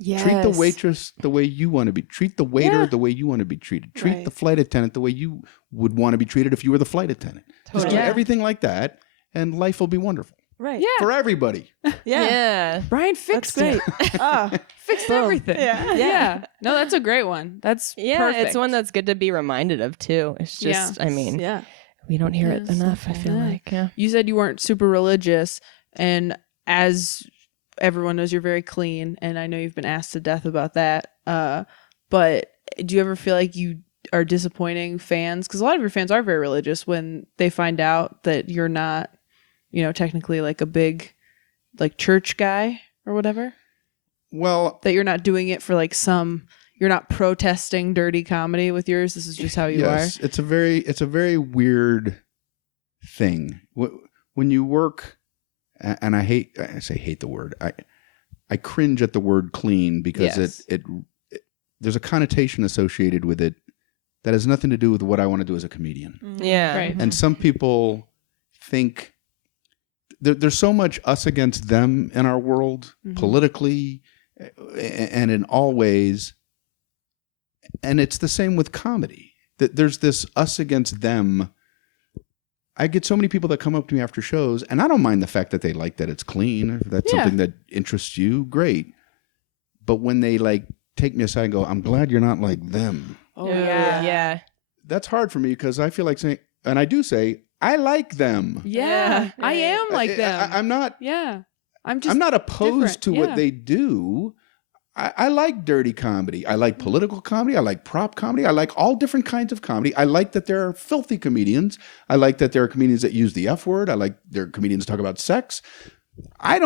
treat the waitress the way you want to be? Treat the waiter the way you want to be treated. Treat the flight attendant the way you would want to be treated if you were the flight attendant. Just do everything like that, and life will be wonderful. Right. Yeah. For everybody. Yeah. Brian That's fixed great. it. Fixed Boom. everything. Yeah. No, that's a great one. That's Yeah, perfect. it's one that's good to be reminded of too. It's just, I mean, Yeah. we don't hear it enough, I feel like. Yeah. You said you weren't super religious, and as everyone knows, you're very clean, and I know you've been asked to death about that. But do you ever feel like you are disappointing fans? Because a lot of your fans are very religious when they find out that you're not, technically like a big like church guy or whatever. Well, That you're not doing it for like you're not protesting dirty comedy with yours. This is just how you yes, it's a very weird thing when you work. And I hate the word. I cringe at the word clean because it there's a connotation associated with it that has nothing to do with what I want to do as a comedian. Yeah. Right. And some people think there's so much us against them in our world, politically and in all ways. And it's the same with comedy. That there's this us against them. I get so many people that come up to me after shows, and I don't mind the fact that they like that it's clean. If that's something that interests you, great. But when they like take me aside and go, I'm glad you're not like them. Oh Yeah. That's hard for me because I feel like saying, and I do say, I like them. Yeah. I am like them. I'm not. Yeah. I'm not opposed to different. what they do. I like dirty comedy. I like political comedy. I like prop comedy. I like all different kinds of comedy. I like that there are filthy comedians. I like that there are comedians that use the F word. I like there are comedians talk about sex. I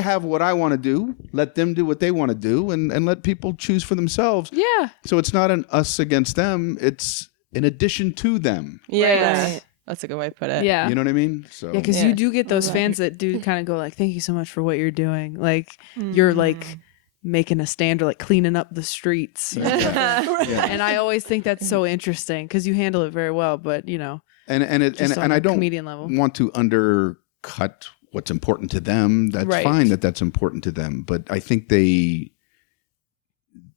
have what I want to do. Let them do what they want to do and let people choose for themselves. Yeah. So it's not an us against them. It's in addition to them. Yeah. Right. That's a good way to put it. Yeah. You know what I mean? So Yeah, because you do get those fans that do kind of go like, thank you so much for what you're doing. Like you're like making a stand or like cleaning up the streets. Yeah. And I always think that's so interesting because you handle it very well, but and just on I a don't comedian level. want to undercut what's important to them. That's Right. fine that's important to them, but I think they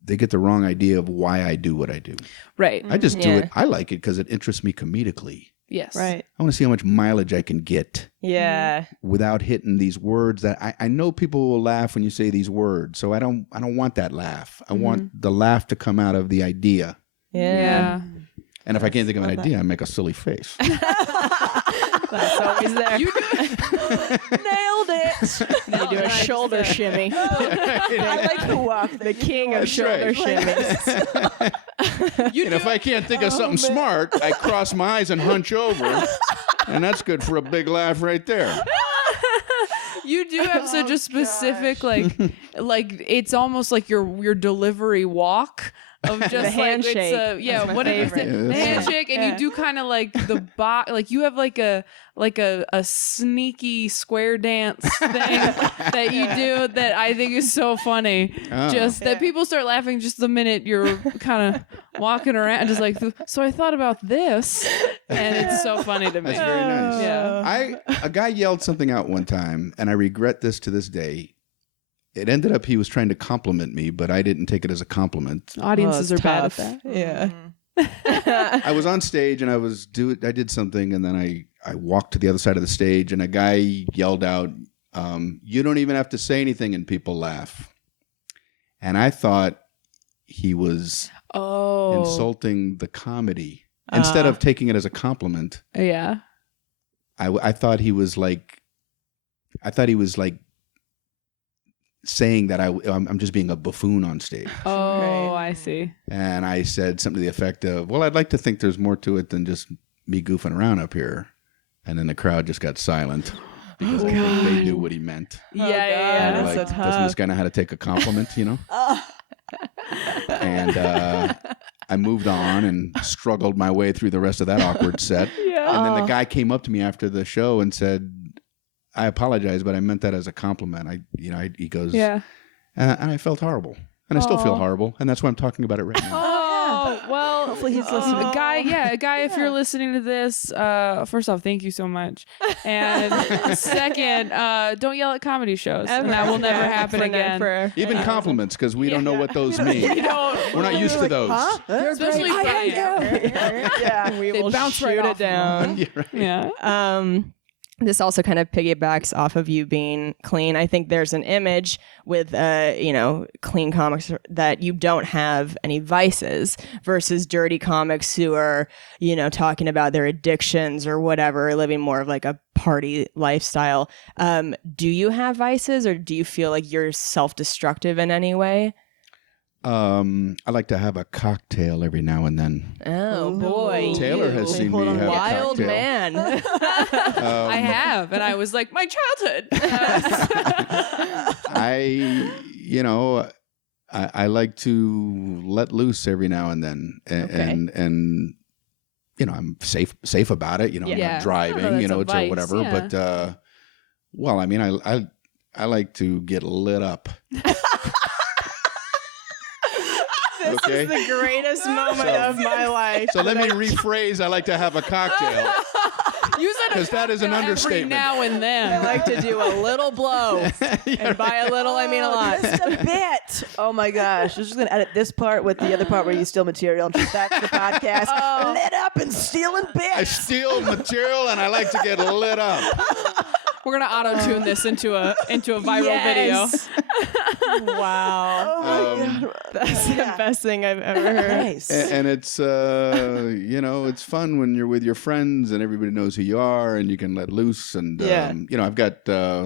get the wrong idea of why I do what I do. Right. I just do Yeah. it. I like it because it interests me comedically. Yes. Right. I want to see how much mileage I can get Yeah. without hitting these words that I know people will laugh when you say these words. So I don't want that laugh. I want the laugh to come out of the idea. Yeah. And if I can't think of an idea, I make a silly face. That's always there. You Nailed it. do a shoulder shimmy. I like the walk. The king of That's shoulder right. shimmies. And if I can't think of something smart, I cross my eyes and hunch over. And that's good for a big laugh right there. You do have such a specific like it's almost like your delivery walk of just like handshake. It's what did you say? favorite. Yeah, The that's handshake, and you do kind of like the like you have like a sneaky square dance thing that you do that I think is so funny. Oh. Just that people start laughing just the minute you're kind of walking around, just like so. I thought about this, and it's so funny to me. That's very nice. Yeah. A guy yelled something out one time, and I regret this to this day. It ended up he was trying to compliment me, but I didn't take it as a compliment. Audiences Oh, are it's bad at tough. that. Yeah. I was on stage and I did something, and then I walked to the other side of the stage, and a guy yelled out, "You don't even have to say anything, and people laugh." And I thought he was insulting the comedy instead of taking it as a compliment. Yeah. I thought he was like saying that I'm just being a buffoon on stage. Oh, I see. And I said something to the effect of, well, I'd like to think there's more to it than just me goofing around up here. And then the crowd just got silent. because I think they knew what he meant. Yeah, God. yeah, They're that's like, so doesn't this tough. guy know how to take a compliment, you know? Oh. And I moved on and struggled my way through the rest of that awkward set. Yeah. And then the guy came up to me after the show and said, "I apologize, but I meant that as a compliment." He goes, Yeah. and I felt horrible, and I still feel Aw. horrible, and that's why I'm talking about it right now. Oh, well, Hopefully he's listening. Guy, if you're listening to this, first off, thank you so much. And second, don't yell at comedy shows. And that will never happen again. Even compliments, because we don't know what those mean. We're not used to those. Huh? Especially Brian. Yeah. We They will bounce shoot right it off of down. Yeah, right. Yeah. This also kind of piggybacks off of you being clean. I think there's an image with, clean comics that you don't have any vices versus dirty comics who are, talking about their addictions or whatever, living more of like a party lifestyle. Do you have vices, or do you feel like you're self-destructive in any way? I like to have a cocktail every now and then. Oh boy, Taylor you has seen Hold me on. have wild a cocktail. man. I have. And I was like, my childhood. I like to let loose every now and then, and I'm safe about it. I'm Yeah. not driving, that's a or vice, whatever. yeah. But I like to get lit up. This Okay. is the greatest moment So- of my life. So let me rephrase. I like to have a cocktail. You said 'Cause that is an every understatement. now and I then. like to do a little blow, and by a little I mean a lot. Just a bit. Oh my gosh. I'm just going to edit this part with the other part where you steal material and just back to the podcast. Lit up and stealing bits. I steal material and I like to get lit up. We're gonna auto-tune this into a viral Yes. Wow, Oh my God. that's the best thing I've ever heard. Nice. And it's it's fun when you're with your friends and everybody knows who you are and you can let loose. And I've got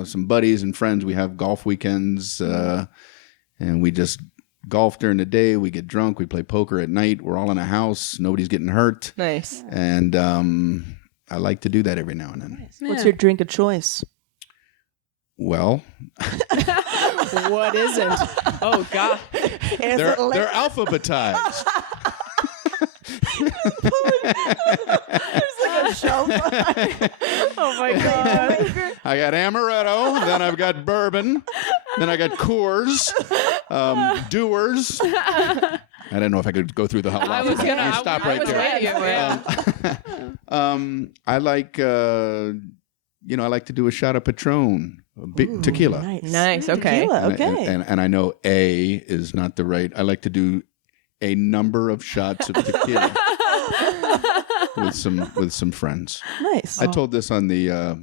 some buddies and friends. We have golf weekends, and we just golf during the day. We get drunk. We play poker at night. We're all in a house. Nobody's getting hurt. Nice. And I like to do that every now and then. What's your drink of choice? Well, What isn't? Oh God. they're alphabetized. It's like a show. Oh my god. I got amaretto, then I've got bourbon, then I got Coors, Doers. I didn't know if I could go through the whole I was alphabet. gonna. You stop I right was there. ready. I like, I like to do a shot of Patron, tequila. Nice, okay. Tequila, okay. And I know A is not the right. I like to do a number of shots of tequila with some friends. Nice. I told this on the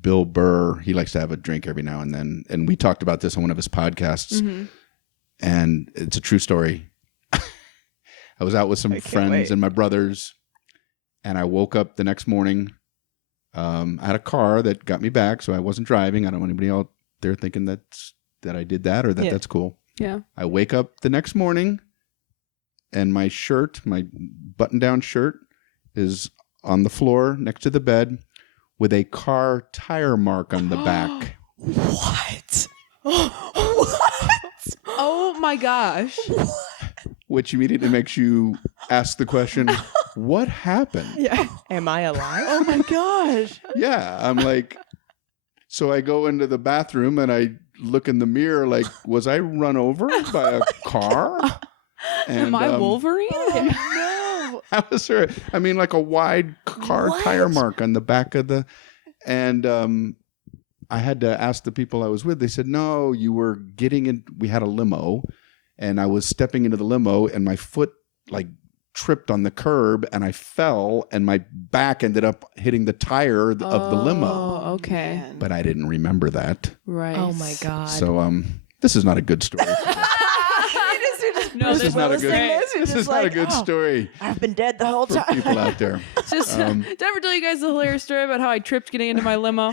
Bill Burr. He likes to have a drink every now and then, and we talked about this on one of his podcasts. Mm-hmm. And it's a true story. I was out with some friends wait. and my brothers, and I woke up the next morning. I had a car that got me back, so I wasn't driving. I don't want anybody out there thinking that I did that or that that's cool. Yeah. I wake up the next morning, and my button-down shirt, is on the floor next to the bed with a car tire mark on the back. What? Oh my gosh. Which immediately makes you ask the question, what happened? Yeah. Am I alive? Oh my gosh. Yeah, I'm like, so I go into the bathroom and I look in the mirror like, was I run over by a car? And, Am I Wolverine? Oh I was sure. I mean, like a wide car tire mark on the back of the, and I had to ask the people I was with. They said, no, you were getting in. We had a limo, and I was stepping into the limo, and my foot like tripped on the curb, and I fell, and my back ended up hitting the tire of the limo. Oh, okay. man. But I didn't remember that. Right. Oh my god. So this is not a good story. No, This is not a good. You're This just is not a like, good oh, story I've been dead the whole for time. people out there. Just Um, did I ever tell you guys the hilarious story about how I tripped getting into my limo?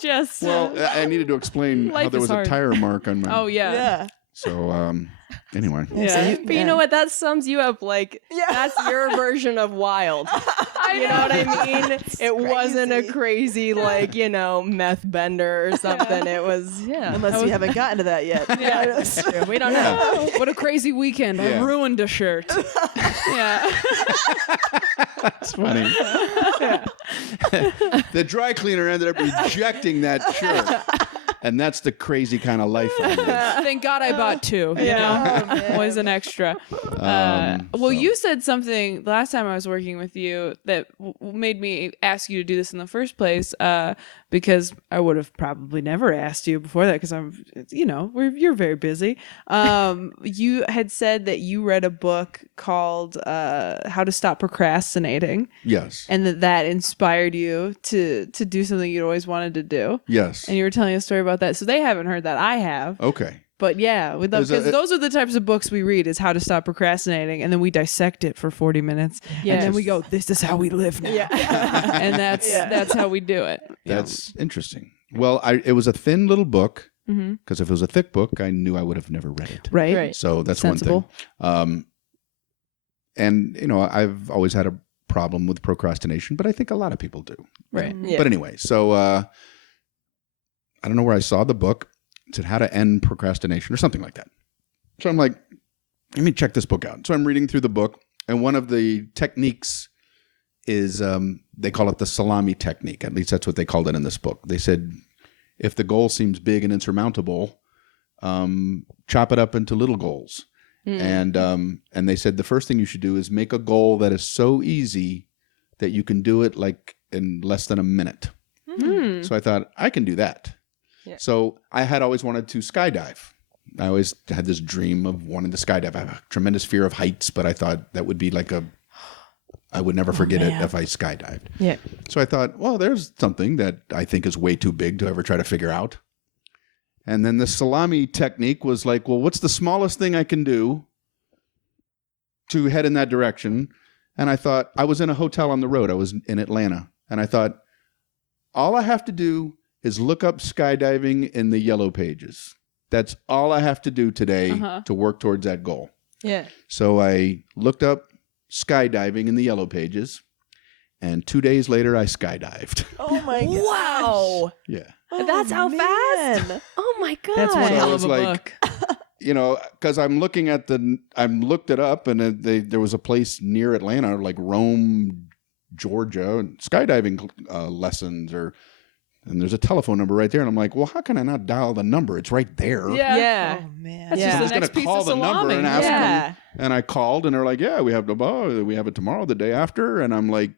Just Well, I needed to explain how Life there is was hard. a tire mark on my. oh yeah. Yeah. So anyway, Yeah. But you know what? That sums you up. Like, that's your version of wild. You know what I mean? It wasn't a crazy, like, meth bender or something. It was, Unless you haven't gotten to that yet. Yeah, that's true. We don't know. What a crazy weekend. Yeah. I ruined a shirt. Yeah. That's funny. The dry cleaner ended up rejecting that shirt. And that's the crazy kind of life I live. Thank God I bought two. You know, was an extra. Well, you said something the last time I was working with you that made me ask you to do this in the first place. Because I would have probably never asked you before that, because you're very busy. You had said that you read a book called How to Stop Procrastinating. Yes. And that inspired you to do something you'd always wanted to do. Yes. And you were telling a story about that. So they haven't heard that. I have. Okay. But yeah, we'd love, because those are the types of books we read, is How to Stop Procrastinating, and then we dissect it for 40 minutes, and then we go, this is how we live now. And that's how we do it. That's interesting. Well, it was a thin little book, Mm-hmm. because if it was a thick book, I knew I would have never read it. Right. So that's Sensible. one thing. And I've always had a problem with procrastination, but I think a lot of people do. Right. Yeah. But anyway, so I don't know where I saw the book. It said How to End Procrastination or something like that. So I'm like, let me check this book out. So I'm reading through the book, and one of the techniques is they call it the salami technique. At least that's what they called it in this book. They said, if the goal seems big and insurmountable, chop it up into little goals. And they said the first thing you should do is make a goal that is so easy that you can do it like in less than a minute. So I thought, I can do that. Yeah. So I had always wanted to skydive. I always had this dream of wanting to skydive. I have a tremendous fear of heights, but I thought that would be like I would never forget it if I skydived. Yeah. So I thought, well, there's something that I think is way too big to ever try to figure out. And then the salami technique was like, well, what's the smallest thing I can do to head in that direction? And I thought, I was in a hotel on the road. I was in Atlanta. And I thought, all I have to do is look up skydiving in the yellow pages. That's all I have to do today to work towards that goal. Yeah. So I looked up skydiving in the yellow pages, and 2 days later, I skydived. Oh my god! Wow. Yeah. That's how fast? Oh my god. That's one So hell I of was a like, book. because I looked it up, and there was a place near Atlanta, like Rome, Georgia, and skydiving lessons, and there's a telephone number right there. And I'm like, well, how can I not dial the number? It's right there. Yeah. Oh man! That's Yeah. just I the was going next to piece call of the number salami. and ask Yeah. them. And I called, and they're like, yeah, we have it tomorrow, the day after. And I'm like,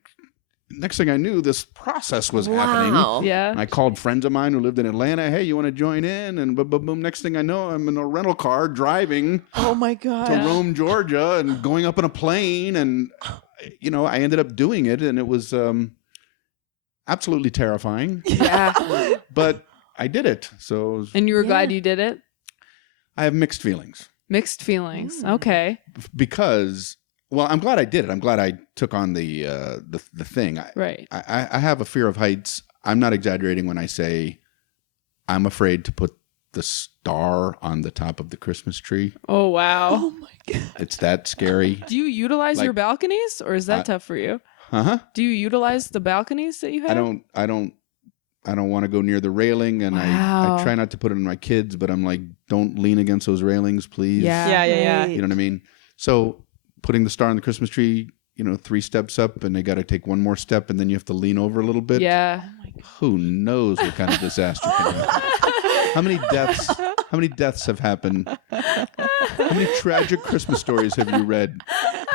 next thing I knew, this process was happening. Yeah. And I called friends of mine who lived in Atlanta. Hey, you want to join in? And boom, boom, boom. Next thing I know, I'm in a rental car driving Oh my god! to Rome, Georgia, and going up in a plane. And, I ended up doing it, and it was absolutely terrifying. Yeah. But I did it. So And you were glad you did it? I have mixed feelings Mixed feelings. Okay. because, well, I'm glad I did it. I'm glad I took on the thing. Right. I have a fear of heights. I'm not exaggerating when I say I'm afraid to put the star on the top of the Christmas tree. Oh, wow. Oh my god! It's that scary. Do you utilize Like- your balconies, or is that tough for you? Uh-huh. Do you utilize the balconies that you have? I don't want to go near the railing, and Wow. I try not to put it on my kids, but I'm like, don't lean against those railings, please. Yeah. You know what I mean? So putting the star on the Christmas tree, 3 steps up, and they got to take one more step, and then you have to lean over a little bit. Yeah. Who knows what kind of disaster can happen? How many deaths have happened? How many tragic Christmas stories have you read?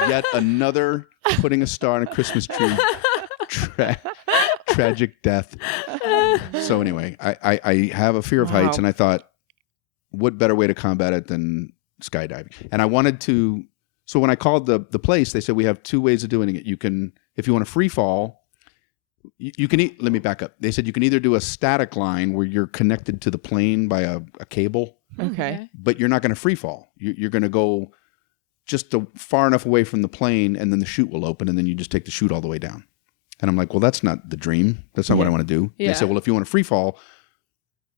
Yet another putting a star on a Christmas tree. Tragic death. So anyway, I have a fear of heights, and I thought, what better way to combat it than skydiving? And I wanted to. So when I called the place, they said we have 2 ways of doing it. You can, if you want to free fall, you can. Let me back up. They said you can either do a static line where you're connected to the plane by a cable, Okay. but you're not going to free fall. You're going to go just far enough away from the plane, and then the chute will open, and then you just take the chute all the way down. And I'm like, well, that's not the dream. That's not what I want to do. Yeah. They said, well, if you want to free fall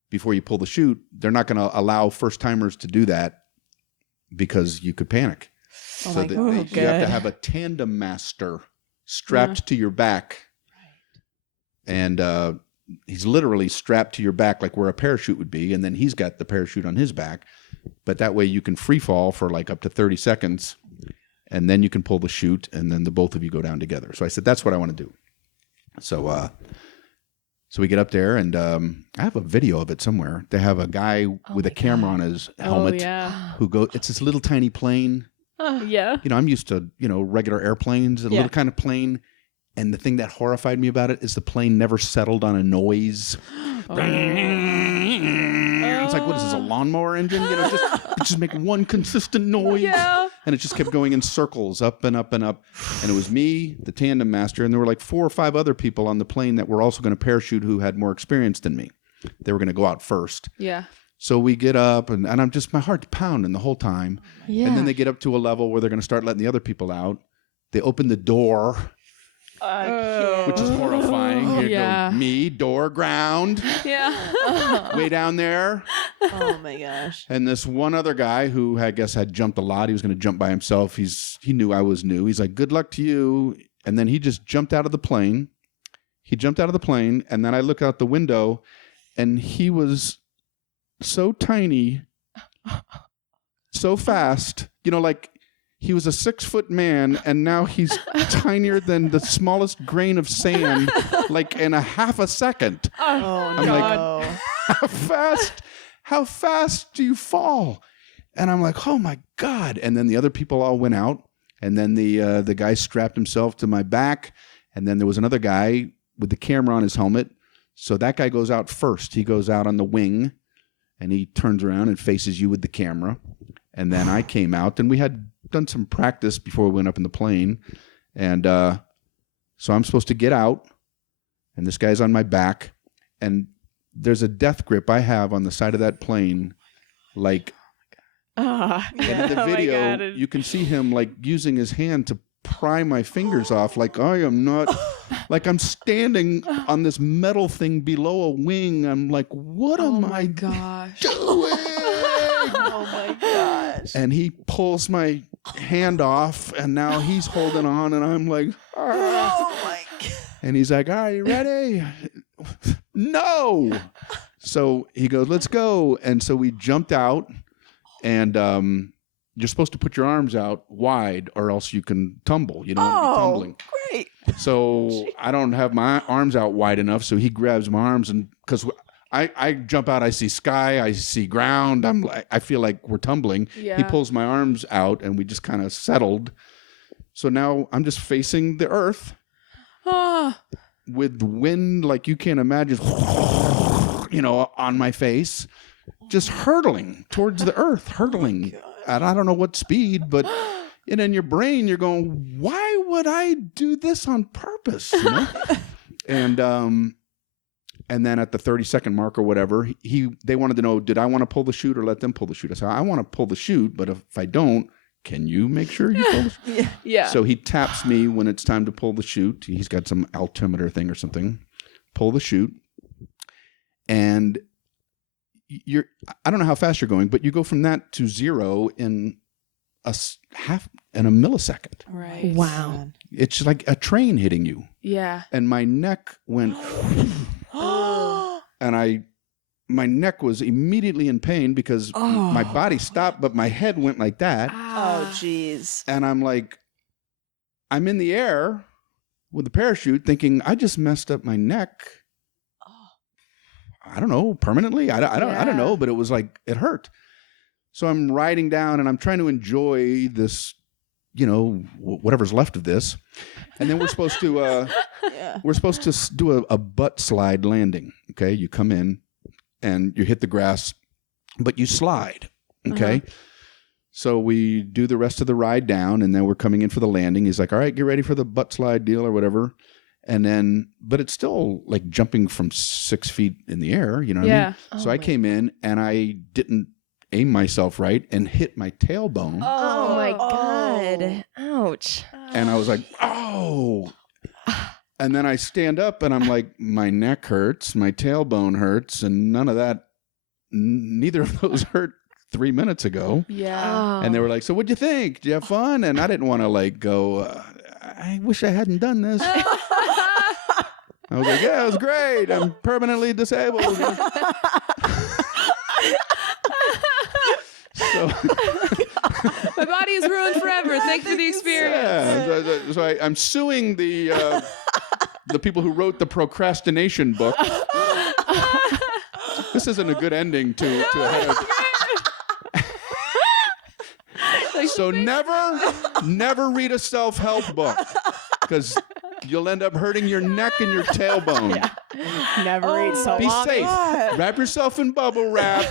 before you pull the chute, they're not going to allow first timers to do that. because you could panic. Oh So my that God. you have to Good. have a tandem master strapped to your back. And he's literally strapped to your back like where a parachute would be. And then he's got the parachute on his back. But that way you can free fall for like up to 30 seconds. And then you can pull the chute. And then the both of you go down together. So I said, that's what I want to do. So we get up there, and I have a video of it somewhere. They have a guy with a camera on his helmet Oh, yeah. who goes, it's this little tiny plane. Yeah. You know, I'm used to, regular airplanes, a little kind of plane. And the thing that horrified me about it is the plane never settled on a noise. It's like, what is this, a lawnmower engine? Just make one consistent noise. Yeah. And it just kept going in circles, up and up and up. And it was me, the tandem master, and there were like 4 or 5 other people on the plane that were also going to parachute who had more experience than me. They were going to go out first. Yeah. So we get up, and I'm just, my heart's pounding the whole time. Yeah. And then they get up to a level where they're going to start letting the other people out. They open the door, which is horrifying. Here yeah. go me, door, ground, Yeah. way down there. Oh my gosh. And this one other guy who I guess had jumped a lot. He was going to jump by himself. He knew I was new. He's like, good luck to you. And then he just jumped out of the plane. And then I look out the window, and he was so tiny, so fast, like he was a 6-foot man, and now he's tinier than the smallest grain of sand, like in a half a second. Oh I'm no. How fast do you fall? And I'm like, oh my God. And then the other people all went out, and then the guy strapped himself to my back, and then there was another guy with the camera on his helmet. So that guy goes out first. He goes out on the wing, and he turns around and faces you with the camera. And then I came out, and we had done some practice before we went up in the plane. And so I'm supposed to get out, and this guy's on my back. And there's a death grip I have on the side of that plane. Like, and in the video, you can see him like using his hand to pry my fingers off. Like, I am not, like I'm standing on this metal thing below a wing. I'm like, what am I gosh. doing? Oh my gosh. And he pulls my hand off, and now he's holding on, and I'm like, ah. Oh my god. And he's like, are you ready? No. So he goes, let's go. And so we jumped out, and you're supposed to put your arms out wide or else you can tumble. You don't want to be tumbling. Great. So I don't have my arms out wide enough. So he grabs my arms, and because I jump out, I see sky, I see ground. I feel like we're tumbling. Yeah. He pulls my arms out, and we just kind of settled. So now I'm just facing the earth with wind like you can't imagine, on my face, just hurtling towards the earth, hurtling. And I don't know what speed, but in your brain, you're going, why would I do this on purpose? And then at the 30-second mark or whatever, they wanted to know, did I want to pull the chute or let them pull the chute? I said, I want to pull the chute, but if I don't, can you make sure you pull the chute? Yeah. So he taps me when it's time to pull the chute. He's got some altimeter thing or something. Pull the chute. And I don't know how fast you're going, but you go from that to 0 in a millisecond. Right. Wow. It's like a train hitting you. Yeah. And my neck went, and my neck was immediately in pain because my body stopped, but my head went like that. Oh, jeez. And I'm like, I'm in the air with the parachute thinking, I just messed up my neck. I don't know, permanently. I don't know, but it was like, it hurt. So I'm riding down, and I'm trying to enjoy this, whatever's left of this. And then we're supposed to, do a butt slide landing. Okay. You come in and you hit the grass, but you slide. Okay. So we do the rest of the ride down, and then we're coming in for the landing. He's like, all right, get ready for the butt slide deal or whatever. And then, but it's still like jumping from 6 feet in the air, you know what I mean? So I came in, and I didn't aim myself right and hit my tailbone. Oh my God. Ouch. And I was like, oh. And then I stand up, and I'm like, my neck hurts, my tailbone hurts, and none of that, neither of those hurt 3 minutes ago. Yeah. And they were like, so what'd you think? Did you have fun? And I didn't want to like go, I wish I hadn't done this. I was like, yeah, it was great. I'm permanently disabled. So My body is ruined forever. Thanks for the experience. yeah, so I'm suing the people who wrote the procrastination book. This isn't a good ending to a head of... So never read a self-help book because you'll end up hurting your neck and your tailbone. Never eat so Be long. safe. God. Wrap yourself in bubble wrap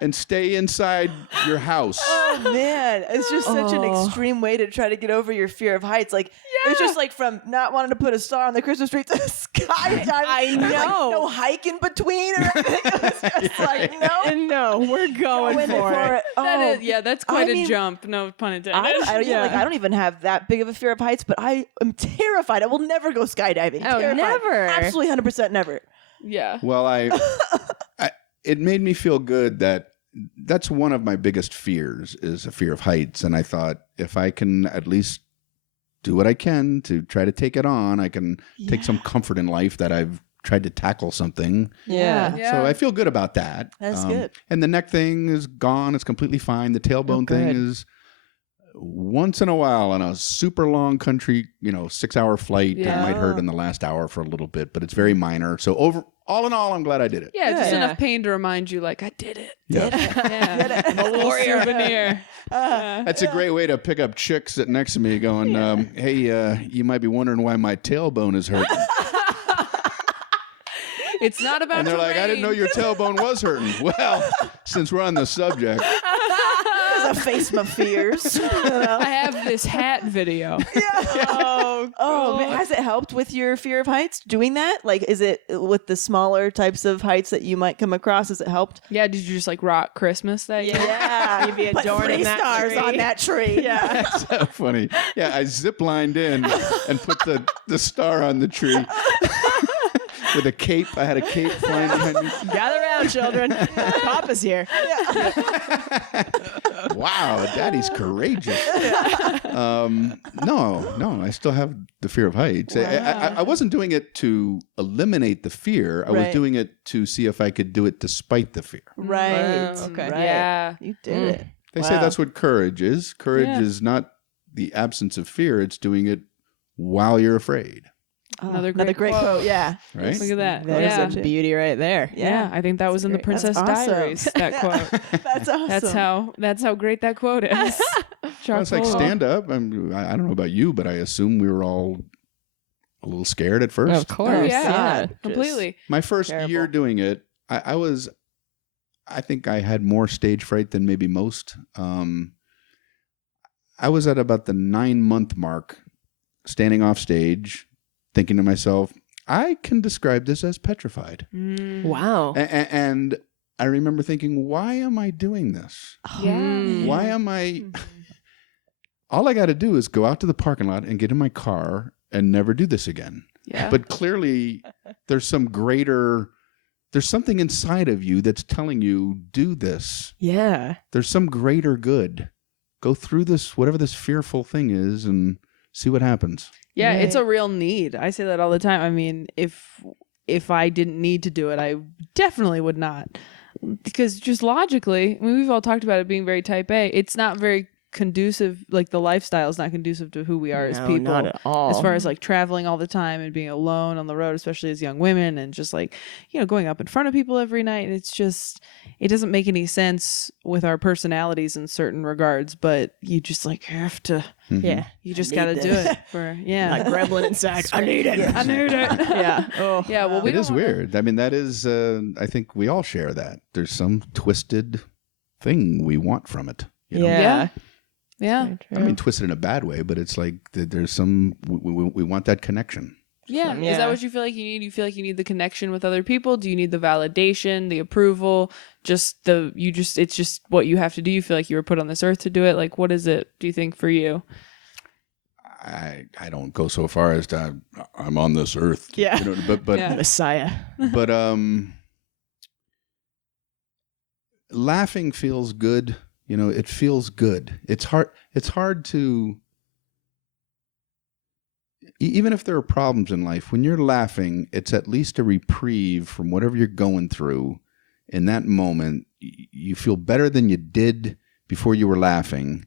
and stay inside your house. Oh man, it's just such an extreme way to try to get over your fear of heights. Like it's just like from not wanting to put a star on the Christmas tree to skydiving. I There's, like, know. no hike in between or anything. It was just like No, we're going for it. That is, that's quite I mean, a jump. No pun intended. I don't even have that big of a fear of heights, but I am terrified. I will never go skydiving. Oh, Terrified. never. Absolutely 100% never. Yeah. Well, it made me feel good that that's one of my biggest fears is a fear of heights. And I thought if I can at least do what I can to try to take it on, I can take some comfort in life that I've tried to tackle something. Yeah. So I feel good about that. That's good. And the neck thing is gone. It's completely fine. The tailbone thing good. is once in a while on a super long country, 6-hour flight. It might hurt in the last hour for a little bit, but it's very minor. So all in all, I'm glad I did it. Yeah, just Yeah. enough pain to remind you, like, I did it. Yeah. Yeah. I'm a little souvenir. That's a great way to pick up chicks sitting next to me going, hey, you might be wondering why my tailbone is hurting. It's not about And they're like, I didn't know your tailbone was hurting. Well, since we're on the subject. I face my fears. I have this hat video. Oh, man. Has it helped with your fear of heights doing that? Like, is it with the smaller types of heights that you might come across? Has it helped? Yeah, did you just like rock Christmas that year? Yeah. You'd be Put adorning 3 that stars tree. on that tree. Yeah. That's so funny. Yeah, I zip-lined in and put the star on the tree. With a cape. I had a cape flying behind me. Gather around, children. Papa's here. Wow, Daddy's courageous. No, I still have the fear of heights. I wasn't doing it to eliminate the fear. I was Right. doing it to see if I could do it despite the fear. Right. Okay. Right. Yeah. You did it. They say Wow. that's what courage is. Courage is not the absence of fear. It's doing it while you're afraid. Another Another great great quote. Yeah. Right? Look at that. There's Yeah. a beauty right there. Yeah, I think that was in the great. Princess That's awesome. Diaries. That quote. That's awesome. That's how great that quote is. Well, it's like stand up. I don't know about you, but I assume we were all a little scared at first. Of course. Oh, yeah, God. completely. My first Terrible. year doing it, I think I had more stage fright than maybe most. I was at about the 9-month mark, standing off stage, thinking to myself, I can describe this as petrified. Wow. And I remember thinking, why am I doing this? Yeah. Why am I... All I got to do is go out to the parking lot and get in my car and never do this again. Yeah. But clearly there's something inside of you that's telling you, do this. Yeah. There's some greater good. Go through this, whatever this fearful thing is, and see what happens. Yeah, it's Right. a real need. I say that all the time. I mean, if I didn't need to do it, I definitely would not. Because just logically, I mean, we've all talked about it being very type A. It's not very conducive, like the lifestyle is not conducive to who we are as No, people. not at all. As far as like traveling all the time and being alone on the road, especially as young women, and just like, going up in front of people every night. It's just, it doesn't make any sense with our personalities in certain regards, but you just like have to, Yeah. you just need got to do this. it for, yeah. Like gremlin inside. I need it. I need it. Yeah. Oh. Yeah, well, we It is don't wanna- weird. I mean, that is, I think we all share that. There's some twisted thing we want from it. Yeah. Yeah. I don't mean twisted in a bad way, but it's like there's some, we want that connection. Yeah. Is Yeah. that what you feel like you need? You feel like you need the connection with other people? Do you need the validation, the approval? It's just what you have to do. You feel like you were put on this earth to do it. Like, what is it, do you think, for you? I don't go so far as to, I'm on this earth. Yeah. But Yeah. Messiah. but laughing feels good. You know, it feels good. It's hard to, even if there are problems in life, when you're laughing, it's at least a reprieve from whatever you're going through. In that moment, you feel better than you did before you were laughing.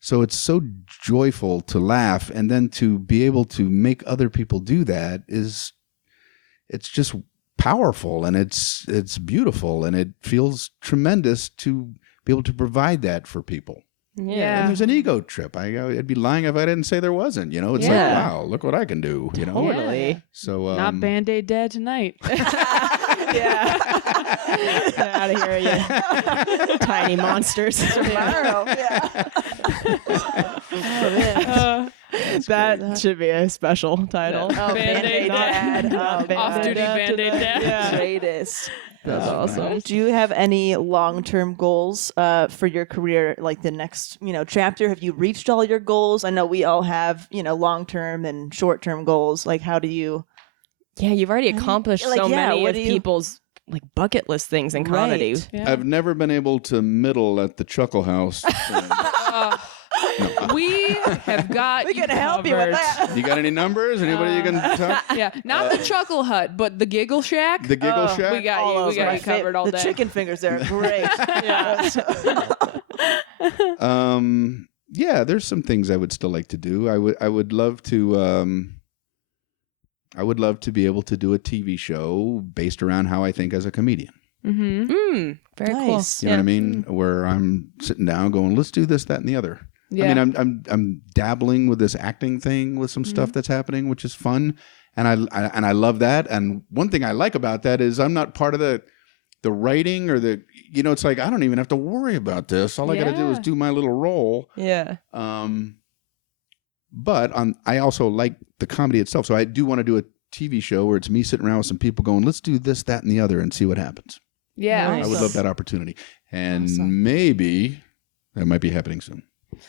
So it's so joyful to laugh, and then to be able to make other people do that it's just powerful, and it's beautiful, and it feels tremendous to be able to provide that for people. Yeah. And there's an ego trip. I'd be lying if I didn't say there wasn't. You know, it's like, wow, look what I can do. You know, Totally. So Not Band-Aid Dad tonight. Yeah. Get out of here, you tiny monsters. Tomorrow. Yeah. That should be a special title. Oh, Band-Aid Dad. Off-duty Band-Aid Dad. Yeah. Greatest. That's awesome. Do you have any long-term goals for your career, like the next, chapter? Have you reached all your goals? I know we all have, long-term and short-term goals. Like, how do you? Yeah, you've already accomplished so many of people's like bucket list things in comedy. Right. Yeah. I've never been able to middle at the Chuckle House. We have got We can help you with that. You got any numbers? Anybody you can talk? Yeah, not the Chuckle Hut, but the Giggle Shack. The Giggle Shack? We got All you. We those got are you covered all the day. chicken fingers there are great. Yeah, there's some things I would still like to do. I would love to be able to do a TV show based around how I think as a comedian. Mm-hmm. Very Nice. cool. You know what I mean? Where I'm sitting down going, let's do this, that, and the other. Yeah. I mean, I'm dabbling with this acting thing with some stuff that's happening, which is fun, and I love that. And one thing I like about that is I'm not part of the writing or the, it's like I don't even have to worry about this. All I got to do is do my little role. Yeah. But I also like the comedy itself, so I do want to do a TV show where it's me sitting around with some people going, let's do this, that, and the other, and see what happens. Yeah. Nice. I would love that opportunity, and Awesome. maybe that might be happening soon.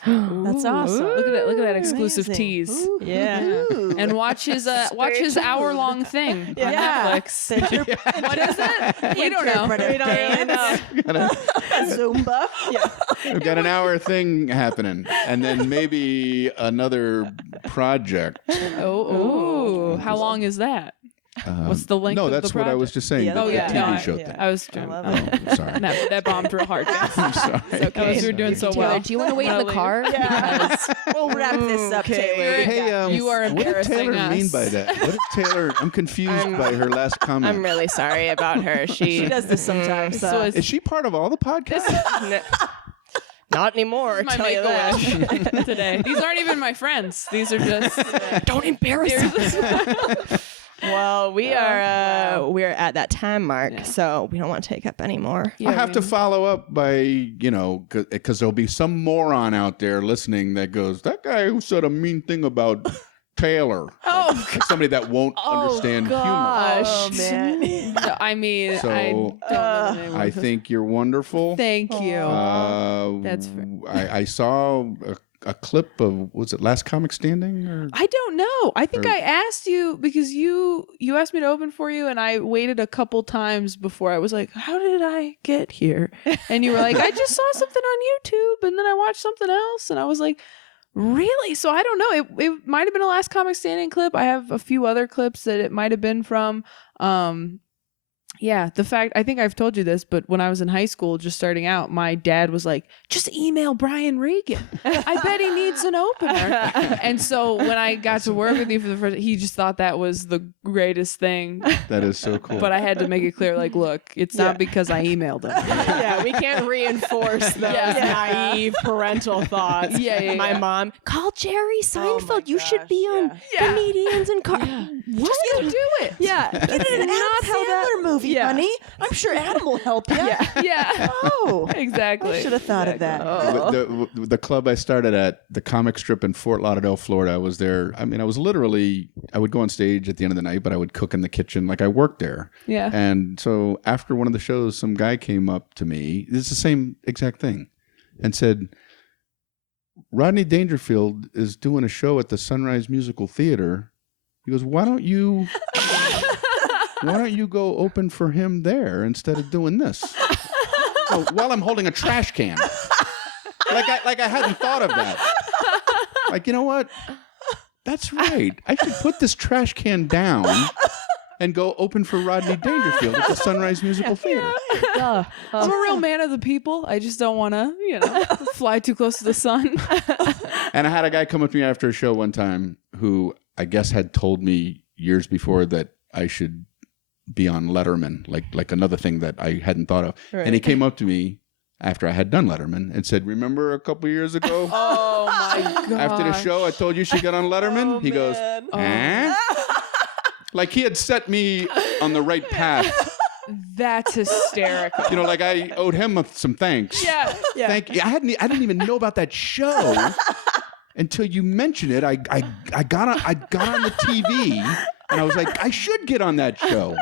That's awesome. Look at that exclusive Amazing. tease. Ooh. Yeah. Ooh. And watch his hour-long thing on Yeah. Netflix. What is it? We don't know. We don't really know. Zumba. We've got an hour thing happening, and then maybe another project. Oh, how long is that? What's the length No, of the that's what I was project? just saying. Yeah, the yeah, TV no, I- show yeah. thing. I was I love Oh, it. sorry. that bombed real hard. Guys. I'm sorry. It's okay. You were doing so Taylor, well. do you want to wait in the car? Yeah. We'll wrap this up, Okay. Taylor. Hey, You are what did embarrassing Taylor mean us. by that? What did Taylor? I'm confused by her last comment. I'm really sorry about her. She does this sometimes. So it's Is she part of all the podcasts? Not anymore. my Tell you that. make-a-wish today. These aren't even my friends. These are just Don't embarrass us. Well, we're at that time mark, so we don't want to take up any more. I have to follow up by, because there'll be some moron out there listening that goes, that guy who said a mean thing about Taylor. Like somebody that won't understand humor. Oh, man. I mean, So, I don't know anyone I who- think you're wonderful. Thank you. That's fair. I saw a clip of, was it Last Comic Standing? Or I don't know. I think Or- I asked you because you asked me to open for you, and I waited a couple times before I was like, "How did I get here?" And you were like, "I just saw something on YouTube, and then I watched something else," and I was like, "Really?" So I don't know. It might have been a Last Comic Standing clip. I have a few other clips that it might have been from. Yeah, the fact, I think I've told you this, but when I was in high school, just starting out, my dad was like, just email Brian Regan. I bet he needs an opener. And so when I got to work with you for the first, he just thought that was the greatest thing. that is so cool. But I had to make it clear, like, look, it's not because I emailed him. Yeah, we can't reinforce those naive parental thoughts. Yeah. My mom, call Jerry Seinfeld. my You should gosh, be on Comedians and Car. Just you do it. Yeah. Get in an Adam Sandler movie, honey. I'm sure Adam will help you. Yeah. Oh, Exactly. I should have thought of that. The club I started at, the comic strip in Fort Lauderdale, Florida, I was there. I mean, I would go on stage at the end of the night, but I would cook in the kitchen. Like I worked there. Yeah. And so after one of the shows, some guy came up to me. It's the same exact thing, and said, Rodney Dangerfield is doing a show at the Sunrise Musical Theater. He goes, why don't you go open for him there instead of doing this? No, while I'm holding a trash can. Like I hadn't thought of that. Like, you know what? That's right. I should put this trash can down and go open for Rodney Dangerfield at the Sunrise Musical Theater. Duh. I'm a real man of the people. I just don't want to, fly too close to the sun. And I had a guy come up to me after a show one time who I guess had told me years before that I should be on Letterman, like another thing that I hadn't thought of. Right. And he came up to me after I had done Letterman and said, "Remember a couple years ago Oh my god! after the show I told you she got on Letterman?" Oh, he goes, man. Like he had set me on the right path. That's hysterical. You know, like I owed him some thanks. Yeah. Thank you. I didn't even know about that show until you mentioned it. I got on the TV and I was like, I should get on that show.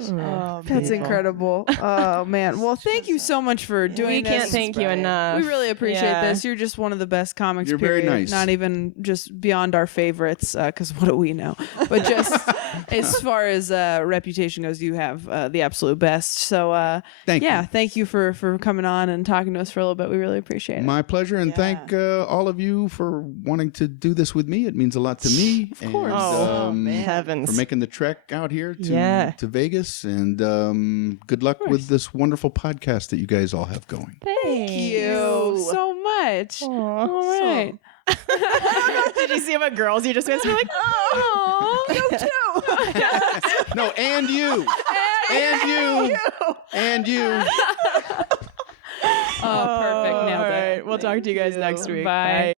Oh, That's people. incredible. Oh man. Well, thank you so much for doing We this. can't thank you enough. We really appreciate Yeah. this. You're just one of the best comics. You're very period. nice. Not even just beyond our favorites, because what do we know? But just as far as reputation goes, you have the absolute best. So Thank you. thank you for coming on and talking to us for a little bit. We really appreciate it. My pleasure, and Yeah. thank all of you for wanting to do this with me. It means a lot to me. Of course. Oh, man. heavens. For making the trek out here Yeah. to Vegas, and good luck with this wonderful podcast that you guys all have going. Thank you so much. All right. Did you see what girls you just missed? We're like, oh, go too. No, and you, and you. Oh, perfect. Nailed All it. right. We'll talk to you guys next week. Bye.